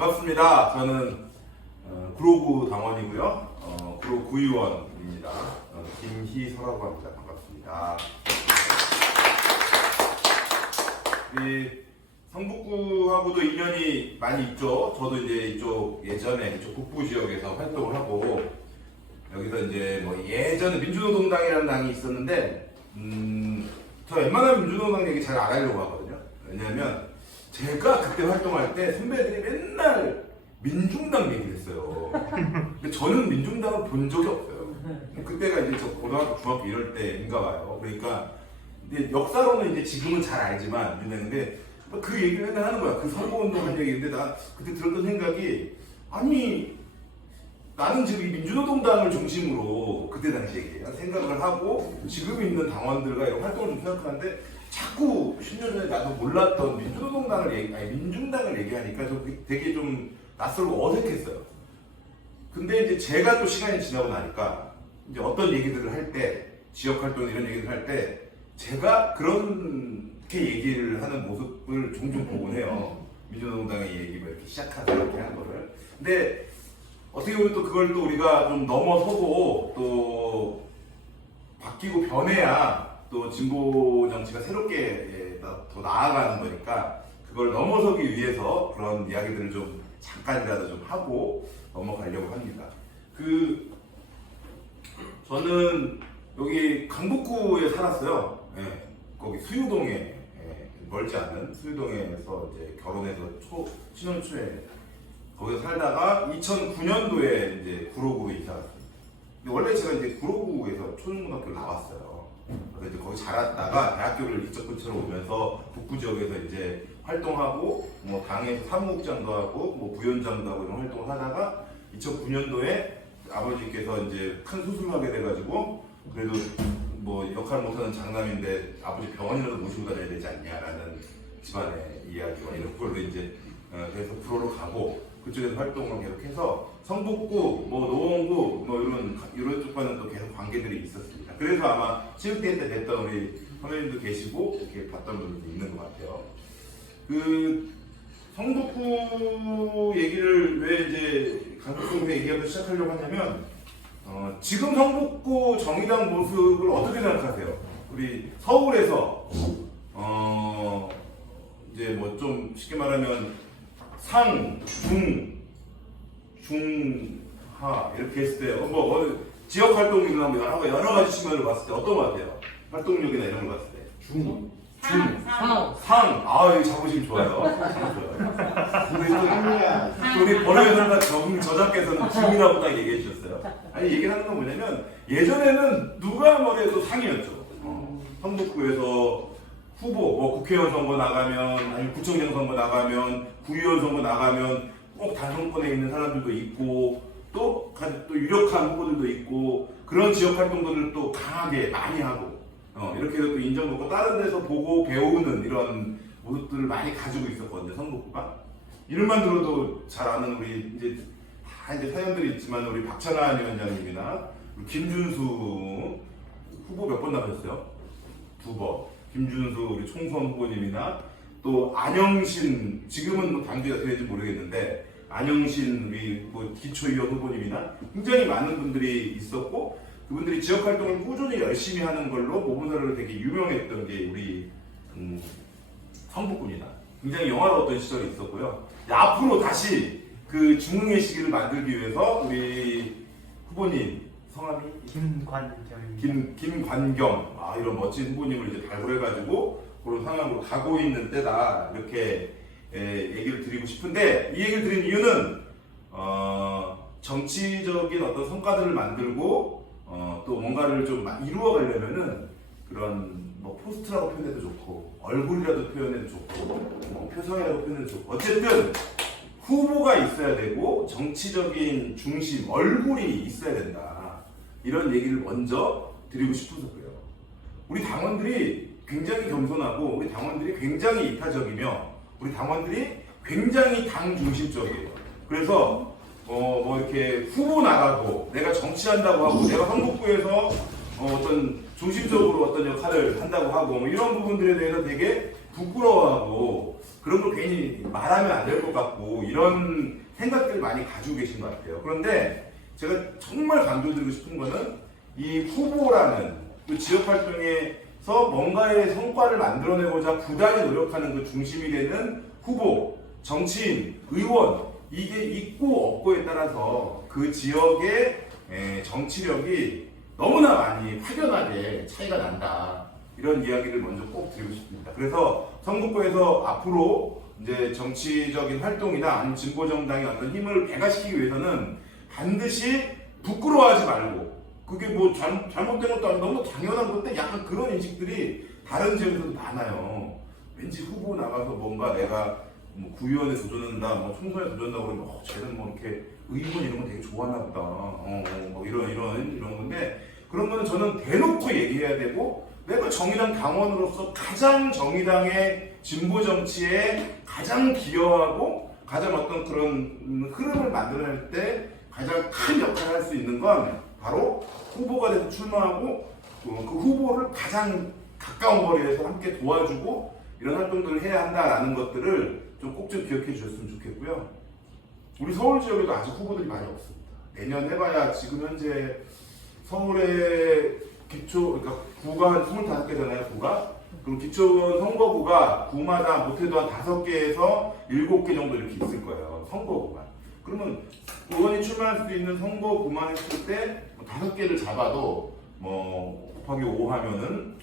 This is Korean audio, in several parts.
반갑습니다. 저는 구로구 당원이고요. 구로구 의원입니다. 김희서라고 합니다. 반갑습니다. 우리 성북구하고도 인연이 많이 있죠. 저도 이제 예전에 이쪽 북부 지역에서 활동을 하고 여기서 이제 뭐 예전에 민주노동당이라는 당이 있었는데 저 웬만하면 민주노동당 얘기 잘 안 하려고 하거든요. 왜냐하면 제가 그때 활동할 때 선배들이 맨날 민중당 얘기를 했어요. 근데 저는 민중당을 본 적이 없어요. 그때가 이제 저 고등학교, 중학교 이럴 때인가 봐요. 그러니까 근데 역사로는 이제 지금은 잘 알지만 근데 그 얘기를 맨날 하는 거야. 그 선거운동한 얘기인데 나 그때 들었던 생각이 아니 나는 지금 이 민주노동당을 중심으로 그때 당시에 생각을 하고 지금 있는 당원들과 이런 활동을 좀 생각하는데 자꾸 10년 전에 나도 몰랐던 민중당을 얘기하니까 좀 되게 좀 낯설고 어색했어요. 근데 이제 제가 또 시간이 지나고 나니까 이제 어떤 얘기들을 할 때, 지역 활동 이런 얘기를 할 때 제가 그렇게 얘기를 하는 모습을 종종 보곤 해요. 민주노동당의 얘기 뭐 이렇게 시작하고 이렇게 하는 거를. 근데 어떻게 보면 또 그걸 또 우리가 좀 넘어서고 또 바뀌고 변해야 또 진보 정치가 새롭게 더 나아가는 거니까 그걸 넘어서기 위해서 그런 이야기들을 좀 잠깐이라도 좀 하고 넘어가려고 합니다. 저는 여기 강북구에 살았어요. 예, 거기 수유동에 멀지 않은 수유동에서 이제 결혼해서 신혼 초에 거기서 살다가 2009년도에 이제 구로구로 이사 갔습니다. 근데 원래 제가 이제 구로구에서 초중고등학교를 나왔어요. 그래서 이제 거기 자랐다가 대학교를 이쪽 근처로 오면서 북부 지역에서 이제 활동하고 뭐 당에서 사무국장도 하고 뭐 부위원장도 하고 이런 활동을 하다가 2009년도에 아버지께서 이제 큰 수술을 하게 돼가지고 그래도 뭐 역할 못하는 장남인데 아버지 병원이라도 모시고 다녀야 되지 않냐라는 집안의 이야기와 이런 걸로 이제 그래서 구로로 가고 그쪽에서 활동을 계속해서 성북구, 뭐 노원구, 뭐 이런 쪽과는 또 계속 관계들이 있었습니다. 그래서 아마 체육대회 때 뵀던 우리 선배님도 계시고 이렇게 봤던 분들도 있는 것 같아요. 성북구 얘기를 왜 이제 강북구 얘기하면서 시작하려고 하냐면 지금 성북구 정의당 모습을 어떻게 생각하세요? 우리 서울에서 이제 뭐 좀 쉽게 말하면 상, 중, 하 이렇게 했을 때 지역 활동이나 뭐 여러 가지 측면을 봤을 때 어떤 것 같아요? 활동력이나 이런 걸 봤을 때 상. 아, 여기 자부심 좋아요. 참 좋아요. 우리 번외회사 저자께서는 중이라고 딱 얘기해 주셨어요. 아니 얘기하는 건 뭐냐면 예전에는 누가 뭐래도 상이었죠. 성북구에서 후보, 뭐 국회의원 선거 나가면, 아니면 구청장 선거 나가면, 구의원 선거 나가면 꼭 당선권에 있는 사람들도 있고, 또 유력한 후보들도 있고, 그런 지역 활동들을 또 강하게 많이 하고, 이렇게 해서 또 인정받고, 다른 데서 보고 배우는 이런 모습들을 많이 가지고 있었거든요, 성북구가. 이름만 들어도 잘 아는 우리, 다 사연들이 있지만, 우리 박찬환 위원장님이나, 우리 김준수 후보 몇 번 나가셨어요? 2번. 김준수 우리 총선 후보님이나 또 안영신 지금은 뭐 당규가 되는지 모르겠는데 안영신 우리 뭐 기초의원 후보님이나 굉장히 많은 분들이 있었고 그분들이 지역 활동을 꾸준히 열심히 하는 걸로 모분사로 되게 유명했던 게 우리 성북구입니다. 굉장히 영화로웠던 시절이 있었고요. 앞으로 다시 그 중흥의 시기를 만들기 위해서 우리 후보님 성함이 김관경 이런 멋진 후보님을 이제 발굴해가지고 그런 상황으로 가고 있는 때다 이렇게 얘기를 드리고 싶은데 이 얘기를 드린 이유는 정치적인 어떤 성과들을 만들고 또 뭔가를 좀 이루어가려면은 그런 뭐 포스트라고 표현해도 좋고 얼굴이라도 표현해도 좋고 뭐 표성이라도 표현해도 좋고 어쨌든 후보가 있어야 되고 정치적인 중심 얼굴이 있어야 된다. 이런 얘기를 먼저 드리고 싶어서 그래요. 우리 당원들이 굉장히 겸손하고 우리 당원들이 굉장히 이타적이며 우리 당원들이 굉장히 당 중심적이에요. 그래서 뭐 이렇게 후보 나가고 내가 정치한다고 하고 내가 성북구에서 어떤 중심적으로 어떤 역할을 한다고 하고 뭐 이런 부분들에 대해서 되게 부끄러워하고 그런 걸 괜히 말하면 안 될 것 같고 이런 생각들을 많이 가지고 계신 것 같아요. 그런데 제가 정말 강조드리고 싶은 거는 이 후보라는 그 지역활동에서 뭔가의 성과를 만들어내고자 부단히 노력하는 그 중심이 되는 후보, 정치인, 의원 이게 있고 없고에 따라서 그 지역의 정치력이 너무나 많이 확연하게 차이가 난다. 이런 이야기를 먼저 꼭 드리고 싶습니다. 그래서 성북구에서 앞으로 이제 정치적인 활동이나 아니면 진보 정당의 어떤 힘을 배가시키기 위해서는 반드시 부끄러워하지 말고 그게 뭐 잘못된 것도 아니고 너무 당연한 건데 약간 그런 인식들이 다른 지역에서도 많아요. 왠지 후보 나가서 뭔가 내가 뭐 구의원에 도전한다, 뭐 총선에 도전한다 그러면 쟤는 뭐 이렇게 의원 이런 거 되게 좋아하나 보다. 뭐 이런 건데 그런 거는 저는 대놓고 얘기해야 되고 내가 정의당 당원으로서 가장 정의당의 진보 정치에 가장 기여하고 가장 어떤 그런 흐름을 만들어낼 때 가장 큰 역할을 할 수 있는 건 바로 후보가 돼서 출마하고 그 후보를 가장 가까운 거리에서 함께 도와주고 이런 활동들을 해야 한다라는 것들을 좀 꼭 좀 기억해 주셨으면 좋겠고요. 우리 서울 지역에도 아직 후보들이 많이 없습니다. 내년 해봐야 지금 현재 서울의 기초, 그러니까 구가 한 25개잖아요, 구가. 그럼 기초원 선거구가 구마다 못해도 한 5개에서 7개 정도 이렇게 있을 거예요, 선거구가. 그러면 의원이 출마할 수 있는 선거구만 했을 때 5개를 잡아도 뭐 곱하기 5 하면은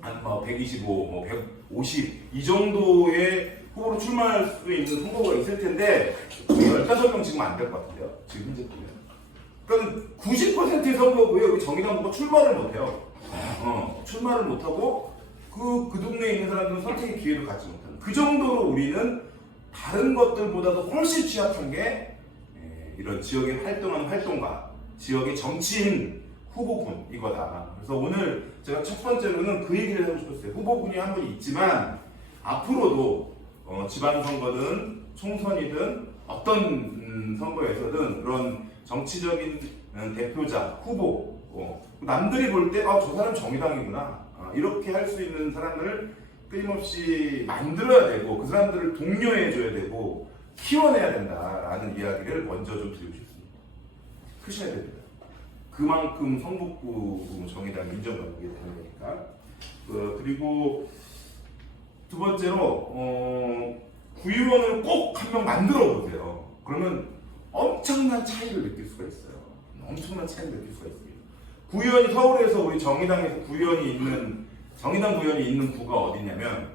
한 125, 뭐 150 이 정도의 후보로 출마할 수 있는 선거구가 있을 텐데 15명 지금 안 될 것 같은데요, 지금 현재 보면. 그러니까 90%의 선거구에 우리 정의당 후보 출마를 못해요. 출마를 못하고 그 동네에 있는 사람들은 선택의 기회를 갖지 못하는 그 정도로 우리는 다른 것들보다도 훨씬 취약한 게 이런 지역에 활동하는 활동가, 지역의 정치인 후보군 이거다. 그래서 오늘 제가 첫 번째로는 그 얘기를 하고 싶었어요. 후보군이 한 분 있지만 앞으로도 지방선거든 총선이든 어떤 선거에서든 그런 정치적인 대표자, 후보, 남들이 볼 때 저 사람 정의당이구나 이렇게 할 수 있는 사람을 끊임없이 만들어야 되고 그 사람들을 독려해줘야 되고 키워내야 된다라는 이야기를 먼저 좀 드리고 싶습니다. 크셔야 됩니다. 그만큼 성북구 정의당이 인정받게 되는 거니까. 그리고 두 번째로 구의원을 꼭 한 명 만들어 보세요. 그러면 엄청난 차이를 느낄 수가 있어요. 엄청난 차이를 느낄 수가 있습니다. 구의원이 서울에서 우리 정의당에서 구의원이 있는 정의당 구의원이 있는 구가 어디냐면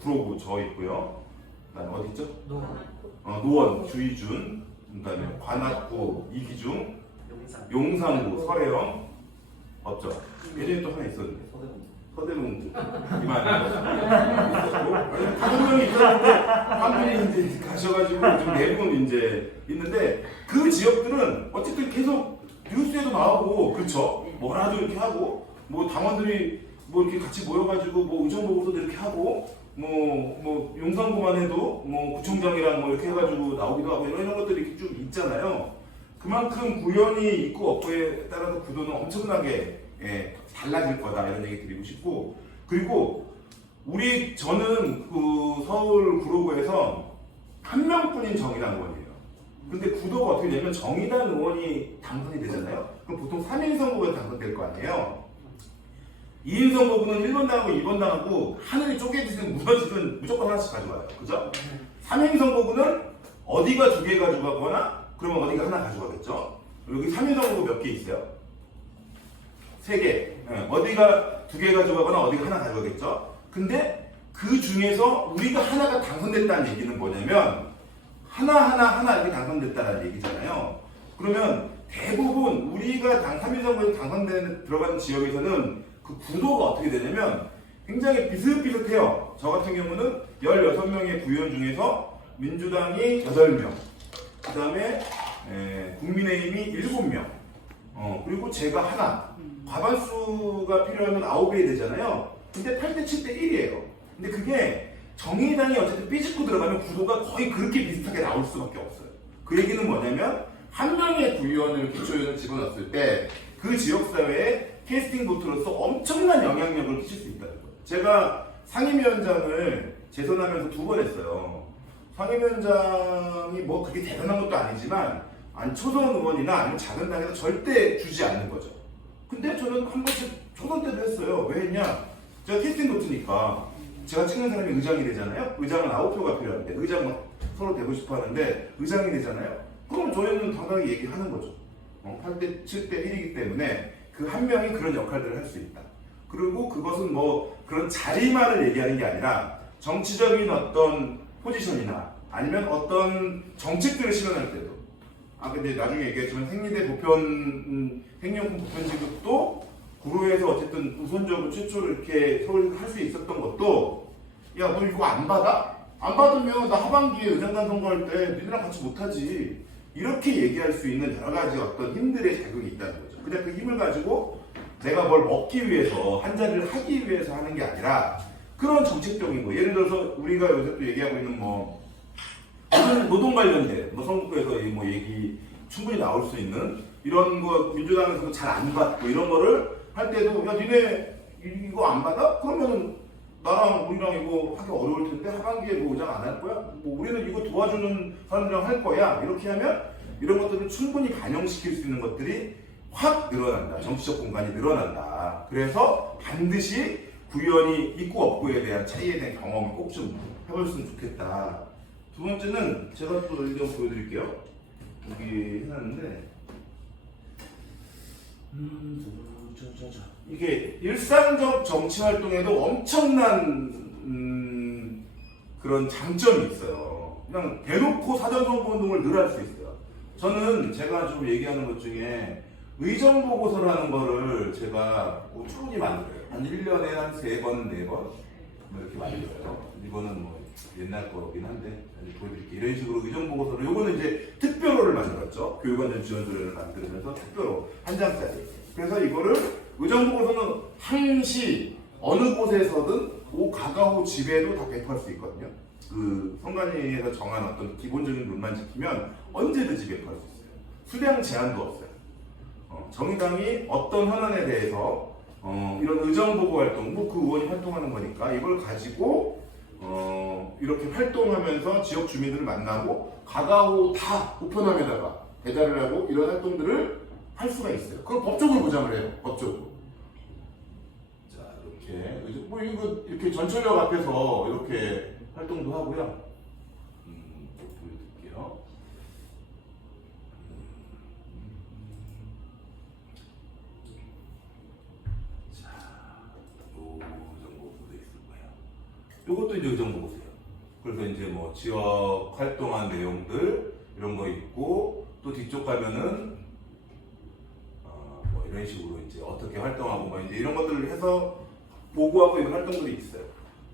구로구 저 있고요. 그다음에 어디 있죠? 노원 주의준, 그다음에 관악구 이기중, 용산구 서래영 없죠? 예전에 또 하나 있었는데 서대문구 이만 있었고 다섯 명이 있었는데 한 분이 이제 가셔가지고 좀 내분 이제 있는데 그 지역들은 어쨌든 계속 뉴스에도 나오고 그렇죠? 뭐라도 이렇게 하고 뭐 당원들이 뭐 이렇게 같이 모여가지고 뭐 의정보고서도 이렇게 하고 뭐 용산구만 해도 뭐 구청장이랑 뭐 이렇게 해가지고 나오기도 하고 이런 것들이 이렇게 쭉 있잖아요. 그만큼 구현이 있고 없고에 따라서 구도는 엄청나게 달라질 거다 이런 얘기 드리고 싶고 그리고 저는 그 서울 구로구에서 한 명뿐인 정의당 의원이에요. 근데 구도가 어떻게 되냐면 정의당 의원이 당선이 되잖아요. 그럼 보통 3인 선거구에 당선될 거 아니에요. 2인 선거구는 1번 당하고 2번 당하고 하늘이 쪼개지든 무너지든 무조건 하나씩 가져와요. 그죠? 3인 선거구는 어디가 2개 가져가거나 그러면 어디가 하나 가져가겠죠. 여기 3인 선거구 몇 개 있어요? 3개. 어디가 2개 가져가거나 어디가 하나 가져가겠죠. 근데 그 중에서 우리가 하나가 당선됐다는 얘기는 뭐냐면 하나 이렇게 당선됐다는 얘기잖아요. 그러면 대부분 우리가 3인 선거에 들어가는 지역에서는 그 구도가 어떻게 되냐면 굉장히 비슷비슷해요. 저 같은 경우는 16명의 구의원 중에서 민주당이 8명, 그 다음에 국민의힘이 7명, 그리고 제가 하나. 과반수가 필요하면 9배 되잖아요. 근데 8대 7대 1이에요. 근데 그게 정의당이 어쨌든 삐집고 들어가면 구도가 거의 그렇게 비슷하게 나올 수밖에 없어요. 그 얘기는 뭐냐면 한 명의 구의원을 기초의원을 집어넣었을 때 그 지역사회에 캐스팅 보트로서 엄청난 영향력을 끼칠 수 있다는 거예요. 제가 상임위원장을 재선하면서 2번 했어요. 상임위원장이 뭐 그게 대단한 것도 아니지만 초선 의원이나 아니면 작은 당에서 절대 주지 않는 거죠. 근데 저는 한 번씩 초선 때도 했어요. 왜 했냐? 제가 캐스팅 노트니까 제가 찍는 사람이 의장이 되잖아요. 의장은 9표가 필요한데 의장 서로 되고 싶어 하는데 의장이 되잖아요. 그럼 저희는 당당히 얘기하는 거죠. 8대 7대 1이기 때문에 그 한 명이 그런 역할들을 할 수 있다. 그리고 그것은 뭐 그런 자리만을 얘기하는 게 아니라 정치적인 어떤 포지션이나 아니면 어떤 정책들을 실현할 때도 근데 나중에 얘기했지만 생리대 생리용품 보편 지급도 구로에서 어쨌든 우선적으로 최초로 이렇게 서울 할 수 있었던 것도 야 너 이거 안 받아? 안 받으면 나 하반기에 의장단 선거할 때 니네랑 같이 못하지 이렇게 얘기할 수 있는 여러 가지 어떤 힘들의 자격이 있다는 거죠. 그냥 그 힘을 가지고 내가 뭘 먹기 위해서 한 자리를 하기 위해서 하는 게 아니라 그런 정책적인 거 예를 들어서 우리가 요새 또 얘기하고 있는 뭐 노동 관련된 성북구에서 뭐 얘기 충분히 나올 수 있는 이런 거 민주당에서도 잘 안 받고 이런 거를 할 때도 야 니네 이거 안 받아? 그러면은 나랑 우리랑 이거 하기 어려울 텐데 하반기에 뭐 의장 안 할 거야? 뭐 우리는 이거 도와주는 사람들이랑 할 거야. 이렇게 하면 이런 것들을 충분히 반영시킬 수 있는 것들이 확 늘어난다. 정치적 공간이 늘어난다. 그래서 반드시 구의원이 있고 없고에 대한 차이에 대한 경험을 꼭 좀 해보셨으면 좋겠다. 2번째는 제가 또 여기 좀 보여드릴게요. 여기 해놨는데 이게 일상적 정치 활동에도 엄청난 그런 장점이 있어요. 그냥 대놓고 사전선거 운동을 늘 할 수 있어요. 저는 제가 좀 얘기하는 것 중에 의정 보고서라는 거를 제가 꾸준히 만들어요. 한 1년에 한 3번, 4번 뭐 이렇게 만들어요. 이거는 뭐 옛날 거긴 한데 보여드릴게요. 이런 식으로 의정 보고서를 요거는 이제 특별호를 만들었죠. 교육안전 지원서를 만들면서 특별호 한 장짜리. 그래서 이거를 의정 보고서는 항시 어느 곳에서든 가가호 집에도 다 배포할 수 있거든요. 그 선관위에서 정한 어떤 기본적인 룰만 지키면 언제든지 배포할 수 있어요. 수량 제한도 없어요. 정의당이 어떤 현안에 대해서 이런 의정보고 활동, 뭐 그 의원이 활동하는 거니까 이걸 가지고 이렇게 활동하면서 지역 주민들을 만나고 가가호 다 우편함에다가 배달을 하고 이런 활동들을 할 수가 있어요. 그걸 법적으로 보장을 해요. 법적으로. 자 이렇게 뭐 이거 이렇게 전철역 앞에서 이렇게 활동도 하고요. 보여드릴게요. 요것도 이제 의정보고서예요. 그래서 이제 뭐 지역 활동한 내용들 이런 거 있고 또 뒤쪽 가면은 뭐 이런 식으로 이제 어떻게 활동하고 뭐 이제 이런 것들을 해서 보고하고 이런 활동들이 있어요.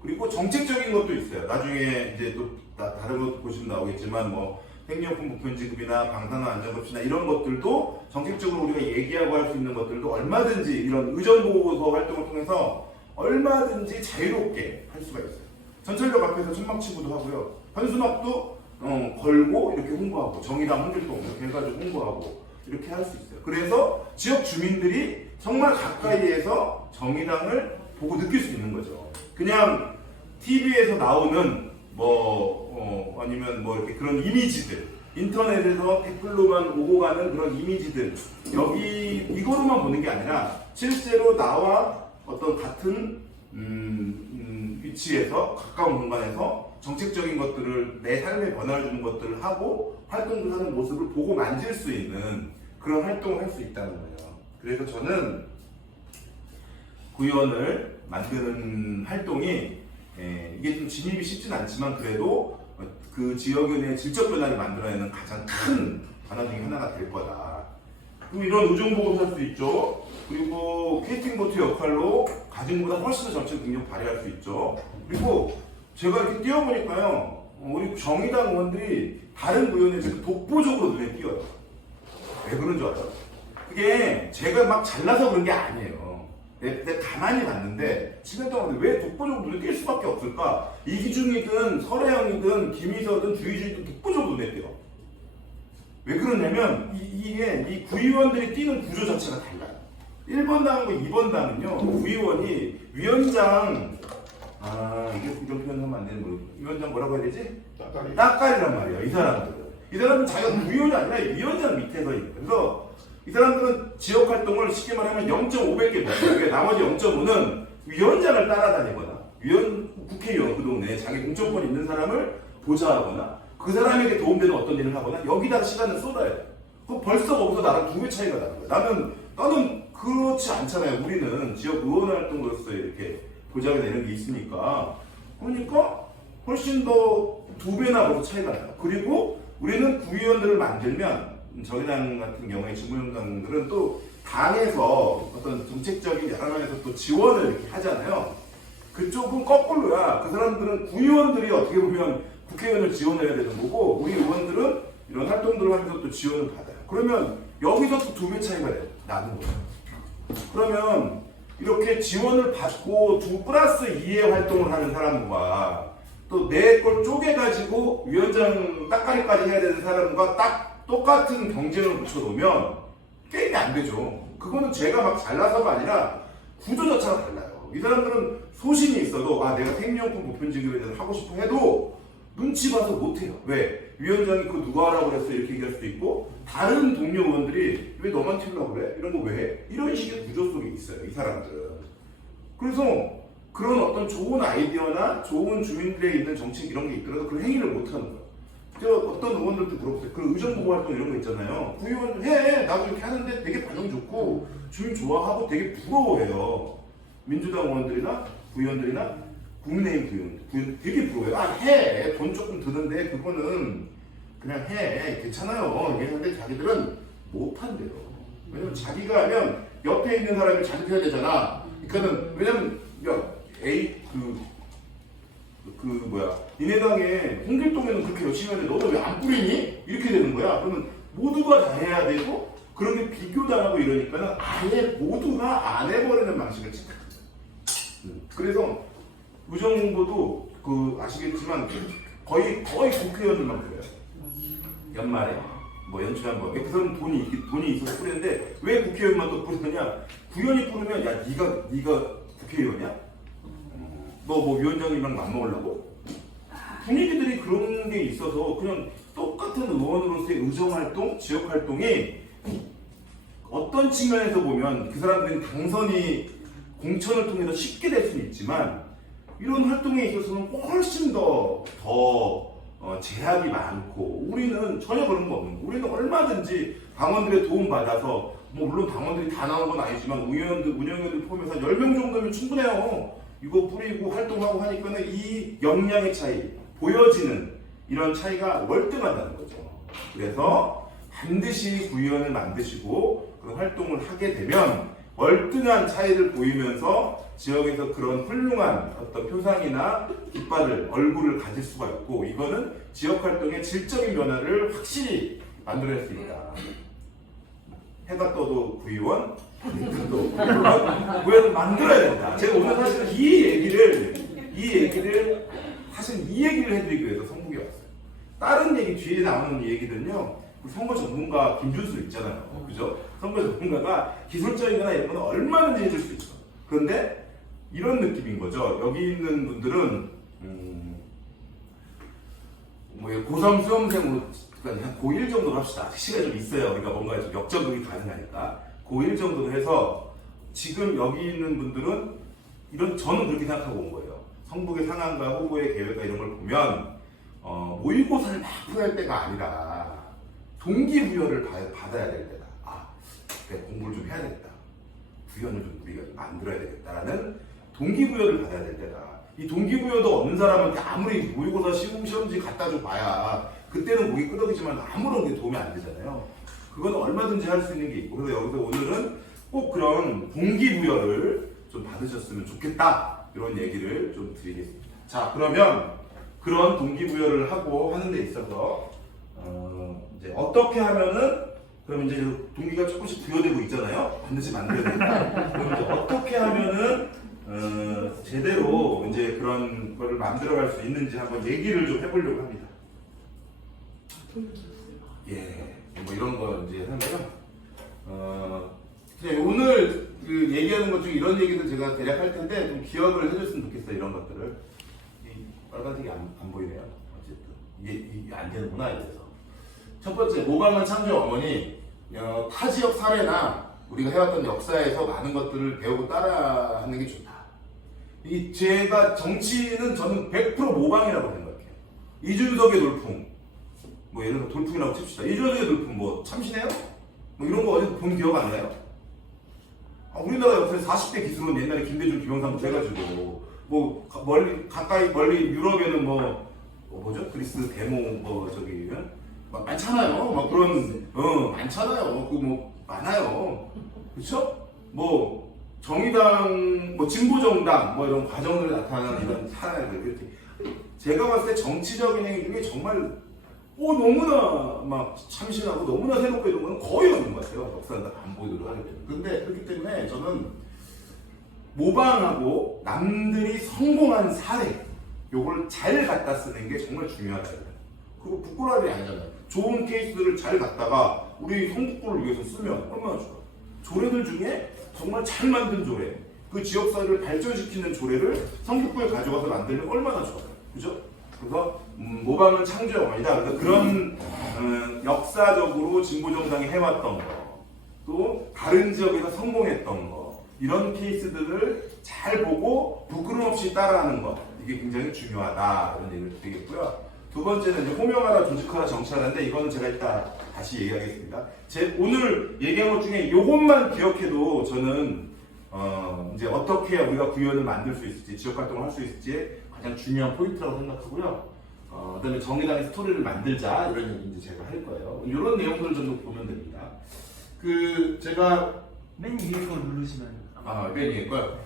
그리고 정책적인 것도 있어요. 나중에 이제 또 다른 것 보시면 나오겠지만 뭐 생리용품 보편 지급이나 방사능 안전법이나 이런 것들도 정책적으로 우리가 얘기하고 할 수 있는 것들도 얼마든지 이런 의정보고서 활동을 통해서 얼마든지 자유롭게 할 수가 있어요. 전철역 앞에서 천막치기도 하고요. 현수막도 걸고 이렇게 홍보하고 정의당 홍길동 이렇게 해가지고 홍보하고 이렇게 할 수 있어요. 그래서 지역 주민들이 정말 가까이에서 정의당을 보고 느낄 수 있는 거죠. 그냥 TV에서 나오는 아니면 뭐 이렇게 그런 이미지들 인터넷에서 댓글로만 오고 가는 그런 이미지들 이거로만 보는 게 아니라 실제로 나와 어떤 같은 위치에서 가까운 공간에서 정책적인 것들을 내 삶에 변화를 주는 것들을 하고 활동을 하는 모습을 보고 만질 수 있는 그런 활동을 할 수 있다는 거예요. 그래서 저는 구의원을 만드는 활동이 이게 좀 진입이 쉽진 않지만 그래도 그 지역의 질적 변화를 만들어내는 가장 큰 변화 중에 하나가 될 거다. 그리고 이런 의정보고서 할 수 있죠. 그리고 캐스팅보트 역할로 가정보다 훨씬 더 정책 능력 발휘할 수 있죠. 그리고 제가 이렇게 뛰어보니까요, 우리 정의당 의원들이 다른 의원에 지금 독보적으로 눈에 띄어요. 왜 그런 줄 알아요? 그게 제가 막 잘나서 그런 게 아니에요. 내가 가만히 봤는데 7년 동안 왜 독보적으로 눈에 띌 수밖에 없을까? 이기중이든 설혜영이든 김희서든 주희준이든 독보적으로 눈에 띄어. 왜 그러냐면 이 구의원들이 뛰는 구조 자체가 달라요. 1번 당과 2번 당은요, 구의원이 위원장 이게 이런 표현하면 안 되는 거. 위원장 뭐라고 해야 되지? 따까리. 따까리란 말이야. 이 사람들은. 이 사람은 자기가 구위원이 아니라 위원장 밑에서 있고. 그래서 이 사람들은 지역 활동을 쉽게 말하면 0.500개 못해요. 나머지 0.5는 위원장을 따라다니거나 국회의원 그 동네에 자기 공천권 있는 사람을 보좌하거나 그 사람에게 도움되는 어떤 일을 하거나 여기다 시간을 쏟아야 돼. 그럼 벌써 거기서 나랑 2배 차이가 나는 거야. 나는 그렇지 않잖아요. 우리는 지역 의원 활동으로서 이렇게 보좌하게 되는 게 있으니까. 그러니까 훨씬 더 2배나 벌써 차이가 나요. 그리고 우리는 구의원들을 만들면 저희 당 같은 경우에 진보정당들은 또 당에서 어떤 정책적인 여러 면에서 또 지원을 이렇게 하잖아요. 그쪽은 거꾸로야. 그 사람들은 구의원들이 어떻게 보면 국회의원을 지원해야 되는 거고 우리 의원들은 이런 활동들을 하면서 또 지원을 받아요. 그러면 여기서 또 2배 차이가 나는 거예요. 그러면 이렇게 지원을 받고 플러스 2의 활동을 하는 사람과 또 내 걸 쪼개가지고 위원장 따까리까지 해야 되는 사람과 딱 똑같은 경쟁을 붙여놓으면 게임이 안 되죠. 그거는 제가 막 잘나서가 아니라 구조 자체가 달라요. 이 사람들은 소신이 있어도 내가 생명품 보편지급에 대해서 하고 싶어 해도 눈치 봐서 못해요. 왜? 위원장이 그거 누가 하라고 그랬어? 이렇게 얘기할 수도 있고 다른 동료 의원들이 왜 너만 튀려고 그래? 이런 거 왜 해? 이런 식의 구조 속에 있어요. 이 사람들은. 그래서 그런 어떤 좋은 아이디어나 좋은 주민들에 있는 정책 이런 게 있더라도 그런 행위를 못하는 거예요. 저 어떤 의원들도 물어보세요. 그 의정부 활동 이런 거 있잖아요. 구의원 해. 나도 이렇게 하는데 되게 반응 좋고 주민 좋아하고 되게 부러워해요. 민주당 의원들이나 구의원들이나 국민의힘 구의원 되게 부러워해요. 해. 돈 조금 드는데 그거는 그냥 해. 괜찮아요. 이랬는데 자기들은 못한대요. 왜냐면 자기가 하면 옆에 있는 사람이 자기도 해야 되잖아. 그러니까는 왜냐면 니네 당에 홍길동에는 그렇게 열심히 하는데 너는 왜 안 뿌리니? 이렇게 되는 거야. 그러면 모두가 다 해야 되고 그런 게 비교당하고 이러니까는 아예 모두가 안 해버리는 방식을 택합니다. 그래서 의정부도 아시겠지만 거의 국회의원들만 그래요. 연말에 연초에 한번. 그 사람 돈이 있어서 뿌리는데 왜 국회의원만 또 뿌리느냐? 구의원이 뿌리면 야 네가 국회의원이야? 너 위원장님이랑 맞먹으려고? 분위기들이 그런 게 있어서 그냥 똑같은 의원으로서의 의정활동, 지역활동이 어떤 측면에서 보면 그 사람들은 당선이 공천을 통해서 쉽게 될 수는 있지만 이런 활동에 있어서는 훨씬 더 제약이 많고 우리는 전혀 그런 거 없는 거예요. 우리는 얼마든지 당원들의 도움 받아서 물론 당원들이 다 나온 건 아니지만 운영위원들 포함해서 10명 정도면 충분해요. 이거 뿌리고 활동하고 하니까는 이 역량의 차이, 보여지는 이런 차이가 월등하다는 거죠. 그래서 반드시 구의원을 만드시고 그런 활동을 하게 되면 월등한 차이를 보이면서 지역에서 그런 훌륭한 어떤 표상이나 깃발을, 얼굴을 가질 수가 있고 이거는 지역 활동의 질적인 변화를 확실히 만들어낼 수 있다. 해가 떠도 구의원, 또 구의원을 만들어야 된다. 제가 오늘 사실 이 얘기를 해드리기 위해서 성북에 왔어요. 다른 얘기 뒤에 나오는 얘기들은요. 선거 전문가 김준수 있잖아요. 그죠? 선거 전문가가 기술적이거나 이런 건 얼마든지 해줄 수 있어. 그런데 이런 느낌인 거죠. 여기 있는 분들은 고3 수험생으로 그러니까 한 고1 정도 합시다. 아직 시간이 좀 있어요. 그러니까 뭔가 좀 역전극이 가능하니까 고1 정도로 해서 지금 여기 있는 분들은 저는 그렇게 생각하고 온 거예요. 성북의 상황과 후보의 계획과 이런 걸 보면 모의고사를 막 풀어야 할 때가 아니라 동기부여를 받아야 될 때다. 그래, 공부를 좀 해야겠다. 구현을 좀 우리가 만들어야 되겠다라는 동기부여를 받아야 될 때다. 이 동기부여도 없는 사람한테 아무리 모의고사 시험지 갖다 줘 봐야 그때는 목이 끄덕이지만 아무런 게 도움이 안 되잖아요. 그건 얼마든지 할 수 있는 게 있고 그래서 여기서 오늘은 꼭 그런 동기부여를 좀 받으셨으면 좋겠다 이런 얘기를 좀 드리겠습니다. 자, 그러면 그런 동기부여를 하고 하는 데 있어서 이제 어떻게 하면은 그럼 이제 동기가 조금씩 부여되고 있잖아요. 반드시 만들어야 된다. 그럼 이제 어떻게 하면은 제대로 이제 그런 거를 만들어갈 수 있는지 한번 얘기를 좀 해보려고 합니다. 이런 거 이제 하면 그냥 오늘 얘기하는 것 중에 나중에 이런 얘기들 제가 대략 할 텐데 좀 기억을 해줬으면 좋겠어요. 이런 것들을. 이 빨간색이 안 보이네요. 어쨌든 이게 안 되는구나 이래서. 첫 번째 모방은 창조 어머니 타 지역 사례나 우리가 해왔던 역사에서 많은 것들을 배우고 따라하는 게 좋다. 이 제가 정치는 저는 100% 모방이라고 생각해요. 이준석의 돌풍, 뭐 예를 들어 돌풍이라고 칩시다. 이준석의 돌풍 뭐 참신해요? 뭐 이런 거 어디서 본 기억 안 나요? 우리나라 역사에 40대 기술은 옛날에 김대중, 김영삼부터 해가지고 뭐 멀리 유럽에는 뭐죠? 그리스 데모 뭐 저기 막 많잖아요. 막 그런 많잖아요. 뭐 많아요. 그렇죠? 뭐 정의당, 뭐 진보정당 뭐 이런 과정을 나타나는 이런 사례들 이렇게 제가 봤을 때 정치적인 행위 중에 정말 너무나 막 참신하고 너무나 새롭게 이런 건 거의 없는 것 같아요. 역사는 다 안 보이도록 하기 때문에. 근데 그렇기 때문에 저는 모방하고 남들이 성공한 사례 요걸 잘 갖다 쓰는 게 정말 중요하다. 그리고 부끄러움이 아니잖아요. 좋은 케이스들을 잘 갖다가 우리 성북구를 위해서 쓰면 얼마나 좋아요. 조례들 중에 정말 잘 만든 조례, 그 지역사회를 발전시키는 조례를 성북구에 가져가서 만들면 얼마나 좋아요. 그죠? 그래서 모방은 창조의 어머니다. 그래서 그런 역사적으로 진보정당이 해왔던 거, 또 다른 지역에서 성공했던 거, 이런 케이스들을 잘 보고 부끄럼 없이 따라하는 것, 이게 굉장히 중요하다. 이런 얘기를 드리겠고요. 두 번째는 이제 호명하라, 조직하라, 정치하라인데 이거는 제가 이따 다시 얘기하겠습니다. 제 오늘 얘기한 것 중에 이것만 기억해도 저는 이제 어떻게 해야 우리가 구현을 만들 수 있을지, 지역 활동을 할 수 있을지 가장 중요한 포인트라고 생각하고요. 그다음에 정의당의 스토리를 만들자 이런 얘기 이제 제가 할 거예요. 이런 내용들을 좀 보면 됩니다. 제가 맨 위에 거 누르시면 맨 위에 거요.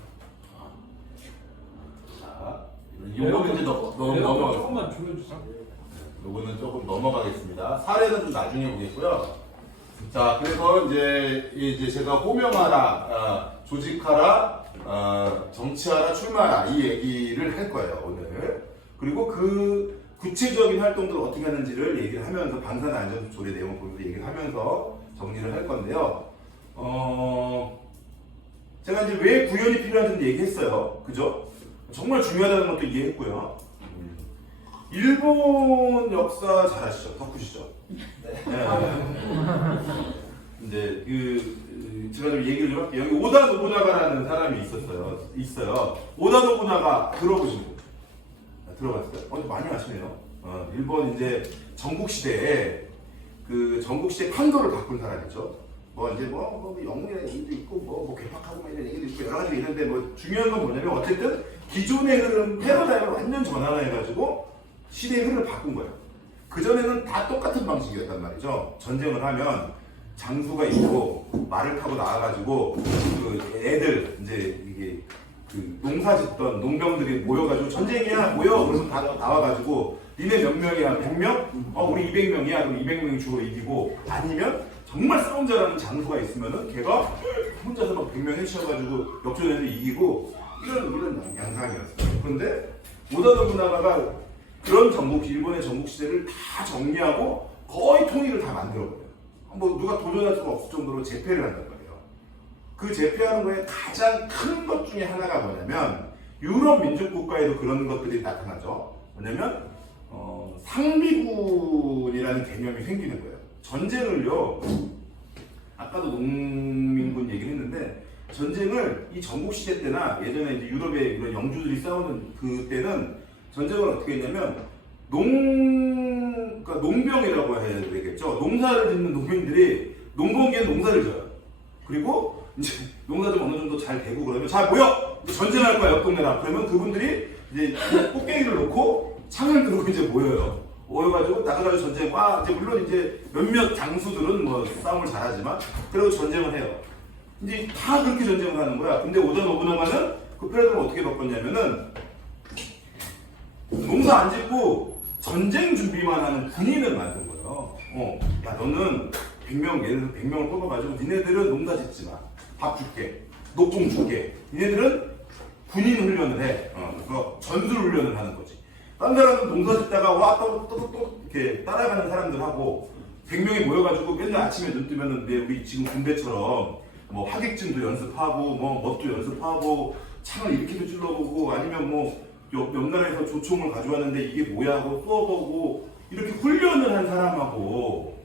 자, 이거는 이제 넘어가. 조금만 조여주세요. 요거는 조금 넘어가겠습니다. 사례는 좀 나중에 보겠고요. 자, 그래서 이제 제가 호명하라, 조직하라, 정치하라, 출마하라 이 얘기를 할 거예요 오늘. 그리고 그 구체적인 활동들을 어떻게 하는지를 얘기를 하면서 방산 안전 조례 내용 보면서 얘기를 하면서 정리를 할 건데요. 제가 이제 왜 구현이 필요한지 얘기했어요. 그죠? 정말 중요하다는 것도 이해했고요. 일본 역사 잘 아시죠? 덕후시죠? 네. 근데 제가 좀 얘기를 좀 할게요. 여기 오다 노부나가라는 사람이 있어요. 오다 노부나가 들어보신 분? 들어봤어요? 많이 아시네요. 일본 이제 전국 시대에 전국 시대 판도를 바꾼 사람이죠. 영웅이라는 얘기도 있고 뭐 괴팍하고 이런 얘기도 있고 여러 가지 있는데 중요한 건 뭐냐면 어쨌든 기존의 흐름 패러다임을 완전 전환해가지고 시대의 흐름을 바꾼 거예요. 그전에는 다 똑같은 방식이었단 말이죠. 전쟁을 하면 장수가 있고 말을 타고 나와가지고 애들 이제 이게 농사 짓던 농병들이 모여가지고 전쟁이야 모여 그래서 다 나와가지고 니네 몇 명이야 100명? 우리 200명이야 그럼 200명이 죽어 이기고 아니면 정말 싸움 잘하는 장수가 있으면은 걔가 혼자서 막 100명 해치워가지고 역전해서 이기고 이런 양상이었어요. 그런데 오다 노부나가가 그런 일본의 전국 시대를 다 정리하고 거의 통일을 다 만들어버려요. 누가 도전할 수가 없을 정도로 재패를 한단 말이에요. 그 재패하는 거에 가장 큰 것 중에 하나가 뭐냐면 유럽 민족 국가에도 그런 것들이 나타나죠. 뭐냐면 상비군이라는 개념이 생기는 거예요. 전쟁을요. 아까도 농민군 얘기를 했는데 전쟁을 이 전국 시대 때나 예전에 이제 유럽의 이런 영주들이 싸우는 그때는 전쟁을 어떻게 했냐면 그러니까 농병이라고 해야 되겠죠. 농사를 짓는 농민들이 농번기에 농사를 져요. 그리고 이제 농사 좀 어느 정도 잘 되고 그러면 자 모여 전쟁할 거야 옆 동네랑 그러면 그분들이 이제 꽃갱이를 놓고 창을 들고 이제 모여가지고 나가가지고 전쟁 이제 물론 이제 몇몇 장수들은 싸움을 잘하지만 그래도 전쟁을 해요. 이제 다 그렇게 전쟁을 하는 거야. 근데 오다 노부나가는 그 패러다임을 어떻게 바꿨냐면은 농사 안 짓고 전쟁 준비만 하는 군인을 만든 거예요. 야 너는 100명 예를 들어 100명을 뽑아가지고 니네들은 농사 짓지 마. 밥 줄게. 녹봉 줄게. 니네들은 군인 훈련을 해. 그래서 전술 훈련을 하는 거지. 딴 사람은 농사 짓다가 또 이렇게 따라가는 사람들하고 100명이 모여가지고 맨날 아침에 눈 뜨면은 우리 지금 군대처럼 뭐 하객진도 연습하고 뭐 뭣도 연습하고 창을 이렇게도 찔러보고 아니면 뭐 옆 나라에서 조총을 가져왔는데 이게 뭐야 하고 쏘아보고 이렇게 훈련을 한 사람하고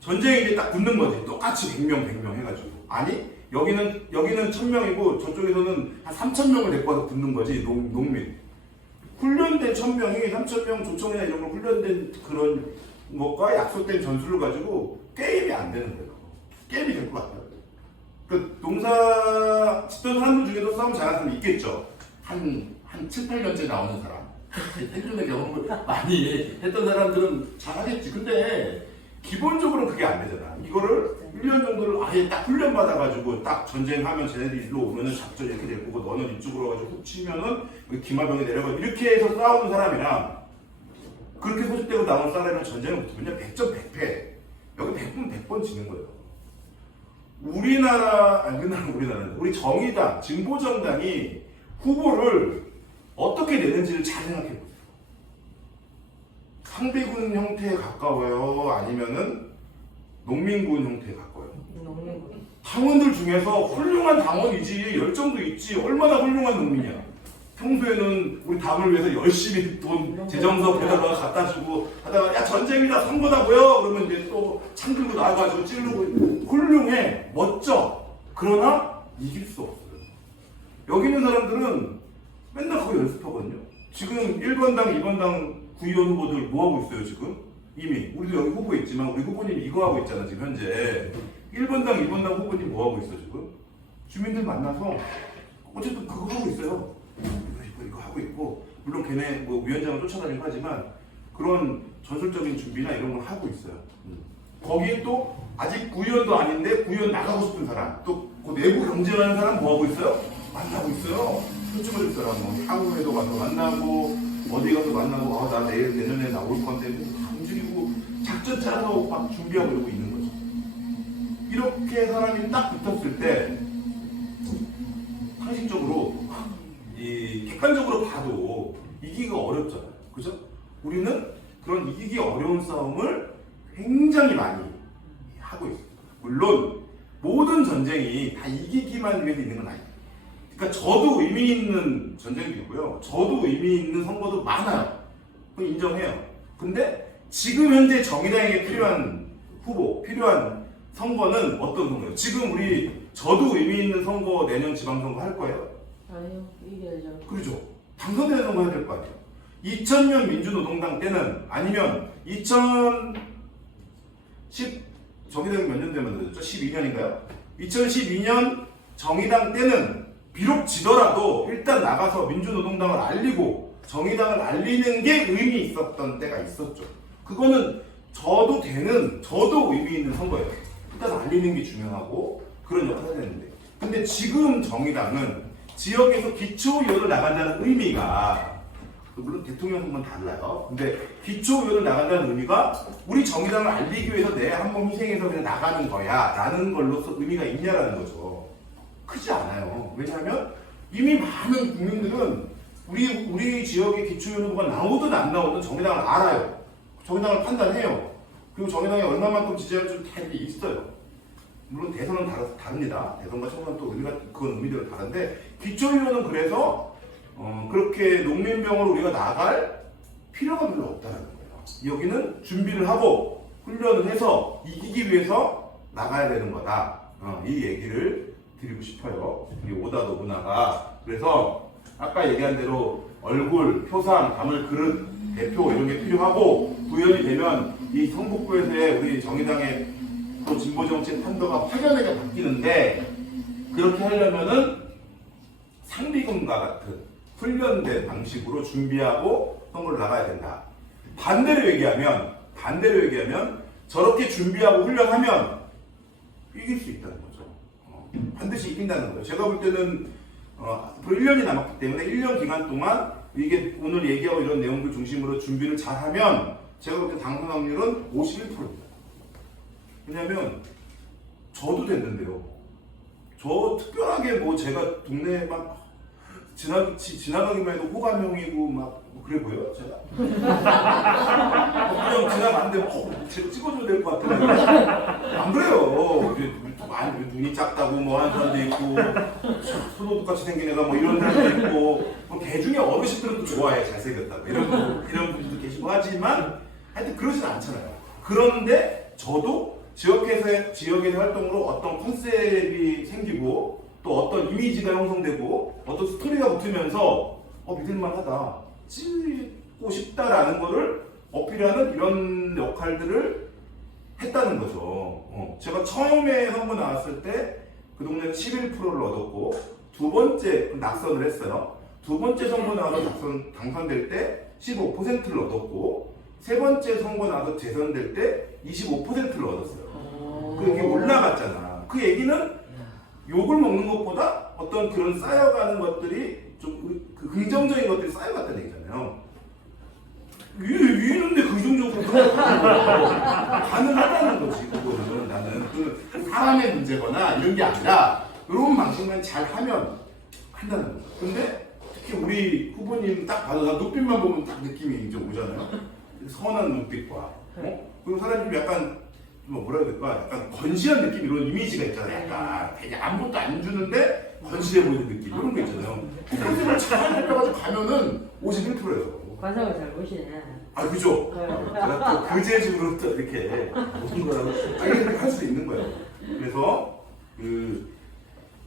전쟁에 이제 딱 붙는 거지. 똑같이 100명 해가지고. 아니 여기는 1000명이고 저쪽에서는 한 3000명을 데리고 와서 붙는 거지. 농민. 훈련된 1000명이 3000명 조총이나 이런 걸 훈련된 그런 것과 약속된 전술을 가지고 게임이 안 되는 거예요. 게임이 될 것 같아요. 그 농사 짓던 사람들 중에도 싸움 잘하는 사람이 있겠죠. 한 7, 8년째 나오는 사람. 생존의 경험을 많이 했던 사람들은 잘하겠지. 근데 기본적으로 그게 안 되잖아. 이거를 1년 정도를 아예 딱 훈련받아가지고 딱 전쟁하면 쟤네들이 일로 오면은 작전 이렇게 될 거고 너는 이쪽으로 가지고 훅 치면은 기마병이 내려가 이렇게 해서 싸우는 사람이랑 그렇게 소집되고 나오는 사람이랑 전쟁을 붙으면 100점 100패. 여기 100번 100번 지는 거예요. 우리 정의당, 진보정당이 후보를 어떻게 내는지를 잘 생각해 보세요. 상비군 형태에 가까워요? 아니면은 농민군 형태에 가까워요? 농민군. 당원들 중에서 훌륭한 당원이지, 열정도 있지, 얼마나 훌륭한 농민이야. 평소에는 우리 당을 위해서 열심히 돈, 재정서 배달다가 갖다 주고 하다가 야 전쟁이다 선거다 뭐여 그러면 이제 또 창 들고 나와가지고 찌르고 훌륭해 멋져. 그러나 이길 수 없어요. 여기 있는 사람들은 맨날 그거 연습하거든요. 지금 1번당 2번당 구의원 후보들 뭐하고 있어요 지금? 이미 우리도 여기 후보 있지만 우리 후보님이 이거 하고 있잖아 지금 현재. 1번당 2번당 후보님 뭐하고 있어 지금? 주민들 만나서 어쨌든 그거 하고 있어요. 이거 하고 있고 물론 걔네 뭐 위원장을 쫓아다니고 하지만 그런 전술적인 준비나 이런 걸 하고 있어요. 거기에 또 아직 구의원도 아닌데 구의원 나가고 싶은 사람 또 그 내부 경쟁하는 사람 뭐 하고 있어요? 만나고 있어요. 솔직히 줄 사람 뭐 향후에도 가서 만나고 어디 가서 만나고 아 나 내년에 나올 건데 다 움직이고 작전 짜서 막 준비하고 이러고 있는 거죠. 이렇게 사람이 딱 붙었을 때 상식적으로 이 객관적으로 봐도 이기기가 어렵잖아요. 그죠? 우리는 그런 이기기 어려운 싸움을 굉장히 많이 하고 있어요. 물론 모든 전쟁이 다 이기기만 위해서 있는 건 아니에요. 그러니까 저도 의미 있는 전쟁도 있고요. 저도 의미 있는 선거도 많아요. 그건 인정해요. 근데 지금 현재 정의당에게 필요한 후보, 필요한 선거는 어떤 선거예요? 지금 저도 의미 있는 선거 내년 지방선거 할 거예요? 아니요, 이겨야죠. 그렇죠. 당선되는 선거 해야 될 거 아니에요. 2000년 민주노동당 때는 아니면 정의당이 몇 년 되면 되죠? 12년인가요? 2012년 정의당 때는 비록 지더라도 일단 나가서 민주노동당을 알리고 정의당을 알리는 게 의미 있었던 때가 있었죠. 그거는 저도 의미 있는 선거예요. 일단 알리는 게 중요하고 그런 역할을 해야 되는데 근데 지금 정의당은 지역에서 기초의원을 나간다는 의미가 물론 대통령 선거는 달라요. 근데 기초의원을 나간다는 의미가 우리 정의당을 알리기 위해서 내 한 번 희생해서 그냥 나가는 거야 라는 걸로서 의미가 있냐라는 거죠. 크지 않아요. 왜냐하면 이미 많은 국민들은 우리 지역의 기초의원 후보가 나오든 안 나오든 정의당을 알아요. 정의당을 판단해요. 그리고 정의당이 얼마만큼 지지를 좀 다 있어요. 물론 대선은 다릅니다. 대선과 총선은 또 그건 의미대로 다른데 기초의원은 그래서 그렇게 농민병으로 우리가 나갈 필요가 별로 없다는 거예요. 여기는 준비를 하고 훈련을 해서 이기기 위해서 나가야 되는 거다. 이 얘기를 드리고 싶어요. 우리 오다 노부나가 그래서 아까 얘기한 대로 얼굴, 표상, 담을 그릇, 대표 이런 게 필요하고 구현이 되면 이 성북구에서의 우리 정의당의 또 진보정책 판도가 확연하게 바뀌는데 그렇게 하려면은 상비군과 같은 훈련된 방식으로 준비하고 선거를 나가야 된다. 반대로 얘기하면 저렇게 준비하고 훈련하면 이길 수 있다는 거죠. 반드시 이긴다는 거예요. 제가 볼 때는 앞으로 1년이 남았기 때문에 1년 기간 동안 이게 오늘 얘기하고 이런 내용들 중심으로 준비를 잘하면 제가 볼 때 당선 확률은 51%입니다. 왜냐하면 저도 됐는데요. 저 특별하게 뭐 제가 동네에 막 지나가기만 해도 호감형이고 막뭐 그래 보여요 제가? 그냥 지나가는데 제가 찍어줘야 될 것 같아요. 안 그래요. 눈이 작다고 뭐 하는 사람도 있고 소도둑같이 생긴 애가 뭐 이런 사람도 있고 뭐개 중에 어르신들은 또 좋아해 잘생겼다고 이런 분들도 계시고 하지만 하여튼 그러진 않잖아요. 그런데 저도 지역에서 활동으로 어떤 컨셉이 생기고 또 어떤 이미지가 형성되고 어떤 스토리가 붙으면서 믿을만하다, 찍고 싶다라는 거를 어필하는 이런 역할들을 했다는 거죠. 제가 처음에 선거 나왔을 때 그 동네 11%를 얻었고 두 번째 낙선을 했어요. 두 번째 선거 나와서 당선될 때 15%를 얻었고 세 번째 선거 나와서 재선될 때 25%를 얻었어요. 그게 올라갔잖아. 그 얘기는 욕을 먹는 것보다 어떤 그런 쌓여가는 것들이 좀 긍정적인 것들이 쌓여갔다는 얘기잖아요. 위에 있는데 긍정적으로 가능하다는 거지. 그거는 나는 사람의 문제거나 이런 게 아니라 이런 방식만 잘 하면 한다는 거죠. 근데 특히 우리 후보님 딱 봐도 나 눈빛만 보면 딱 느낌이 이제 오잖아요. 선한 눈빛과 그리고 사람이 약간 뭐라 해야 될까? 약간 건실한 느낌 이런 이미지가 있잖아요. 약간 되게 아무것도 안 주는데 건실해 보이는 느낌 이런 거 있잖아요. 컨셉을 잘 해가지고 가면은 51%예요. 관상을 잘 보시네. 아 그죠? 제가 또 그 재주로 또 이렇게 모든 거라고 이렇게 할 수 있는 거예요. 그래서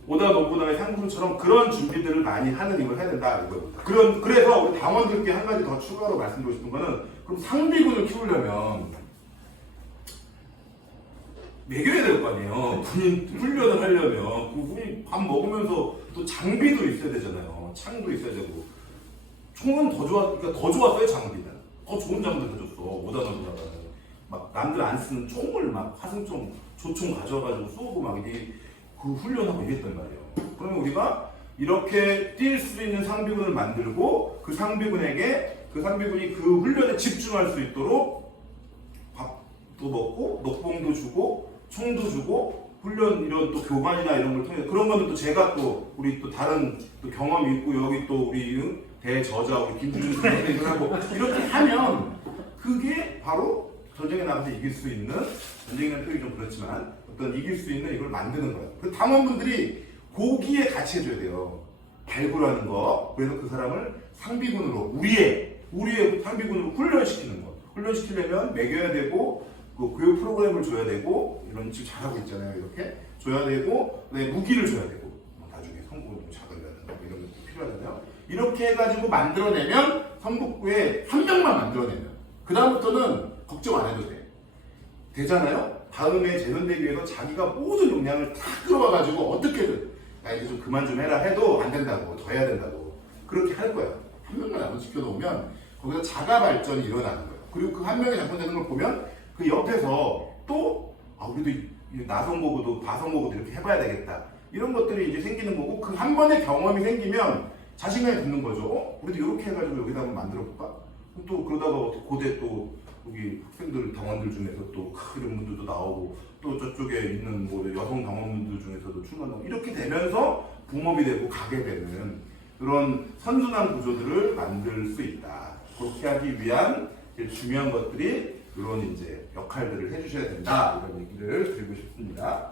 오다 노부나의 상품처럼 그런 준비들을 많이 하는 이걸 해야 된다 이거입니다. 그래서 우리 당원들께 한 가지 더 추가로 말씀드리고 싶은 거는 그럼 상비군을 키우려면 먹여야 될 거 아니에요. 군인 훈련을 하려면 그 군인 밥 먹으면서 또 장비도 있어야 되잖아요. 창도 있어야 되고 총은 더 좋았어요. 장비는 더 좋은 장비를 줬어. 오다노부나가 막 남들 안 쓰는 총을 막 화승총, 조총 가져와가지고 쏘고 막 이게 그 훈련하고 이랬단 말이에요. 그러면 우리가 이렇게 뛸 수 있는 상비군을 만들고 그 상비군이 그 훈련에 집중할 수 있도록 밥도 먹고 녹봉도 주고 총도 주고 훈련 이런 또 교관이나 이런 걸 통해 그런 거는 또 제가 또 우리 또 다른 또 경험이 있고 여기 또 우리 대저자 우리 김준준 선생님을 하고 이렇게 하면 그게 바로 전쟁에 나가서 이길 수 있는 전쟁이라는 표현이 좀 그렇지만 어떤 이길 수 있는 이걸 만드는 거예요. 그 당원분들이 거기에 같이 해줘야 돼요. 발굴하는 거. 그래서 그 사람을 상비군으로 우리의 상비군으로 훈련시키는 거. 훈련시키려면 먹여야 되고 그 교육 프로그램을 줘야 되고 이런 지금 잘하고 있잖아요. 이렇게 줘야 되고 무기를 줘야 되고 나중에 성공을 좀 작으려든가 이런 것도 필요하잖아요. 이렇게 해가지고 만들어내면 성북구에 한 명만 만들어내면 그 다음부터는 걱정 안 해도 되잖아요. 다음에 재선되기 위해서 자기가 모든 역량을 다 끌어와가지고 어떻게든 야 이제 좀 그만 좀 해라 해도 안 된다고 더 해야 된다고 그렇게 할 거예요. 한 명만 한번 지켜놓으면 거기서 자가 발전이 일어나는 거예요. 그리고 그 한 명이 작동되는 걸 보면 그 옆에서 또 우리도 나선거구도 바선거구도 이렇게 해봐야 되겠다 이런 것들이 이제 생기는 거고 그 한 번의 경험이 생기면 자신감이 붙는 거죠. 우리도 이렇게 해가지고 여기다 한번 만들어 볼까? 또 그러다가 고대 또 여기 학생들 당원들 중에서 또 이런 분들도 나오고 또 저쪽에 있는 뭐 여성 당원분들 중에서도 출마하고 이렇게 되면서 붕업이 되고 가게 되는 그런 선순환 구조들을 만들 수 있다. 그렇게 하기 위한 제일 중요한 것들이 이런 이제 역할들을 해주셔야 된다 이런 얘기를 드리고 싶습니다.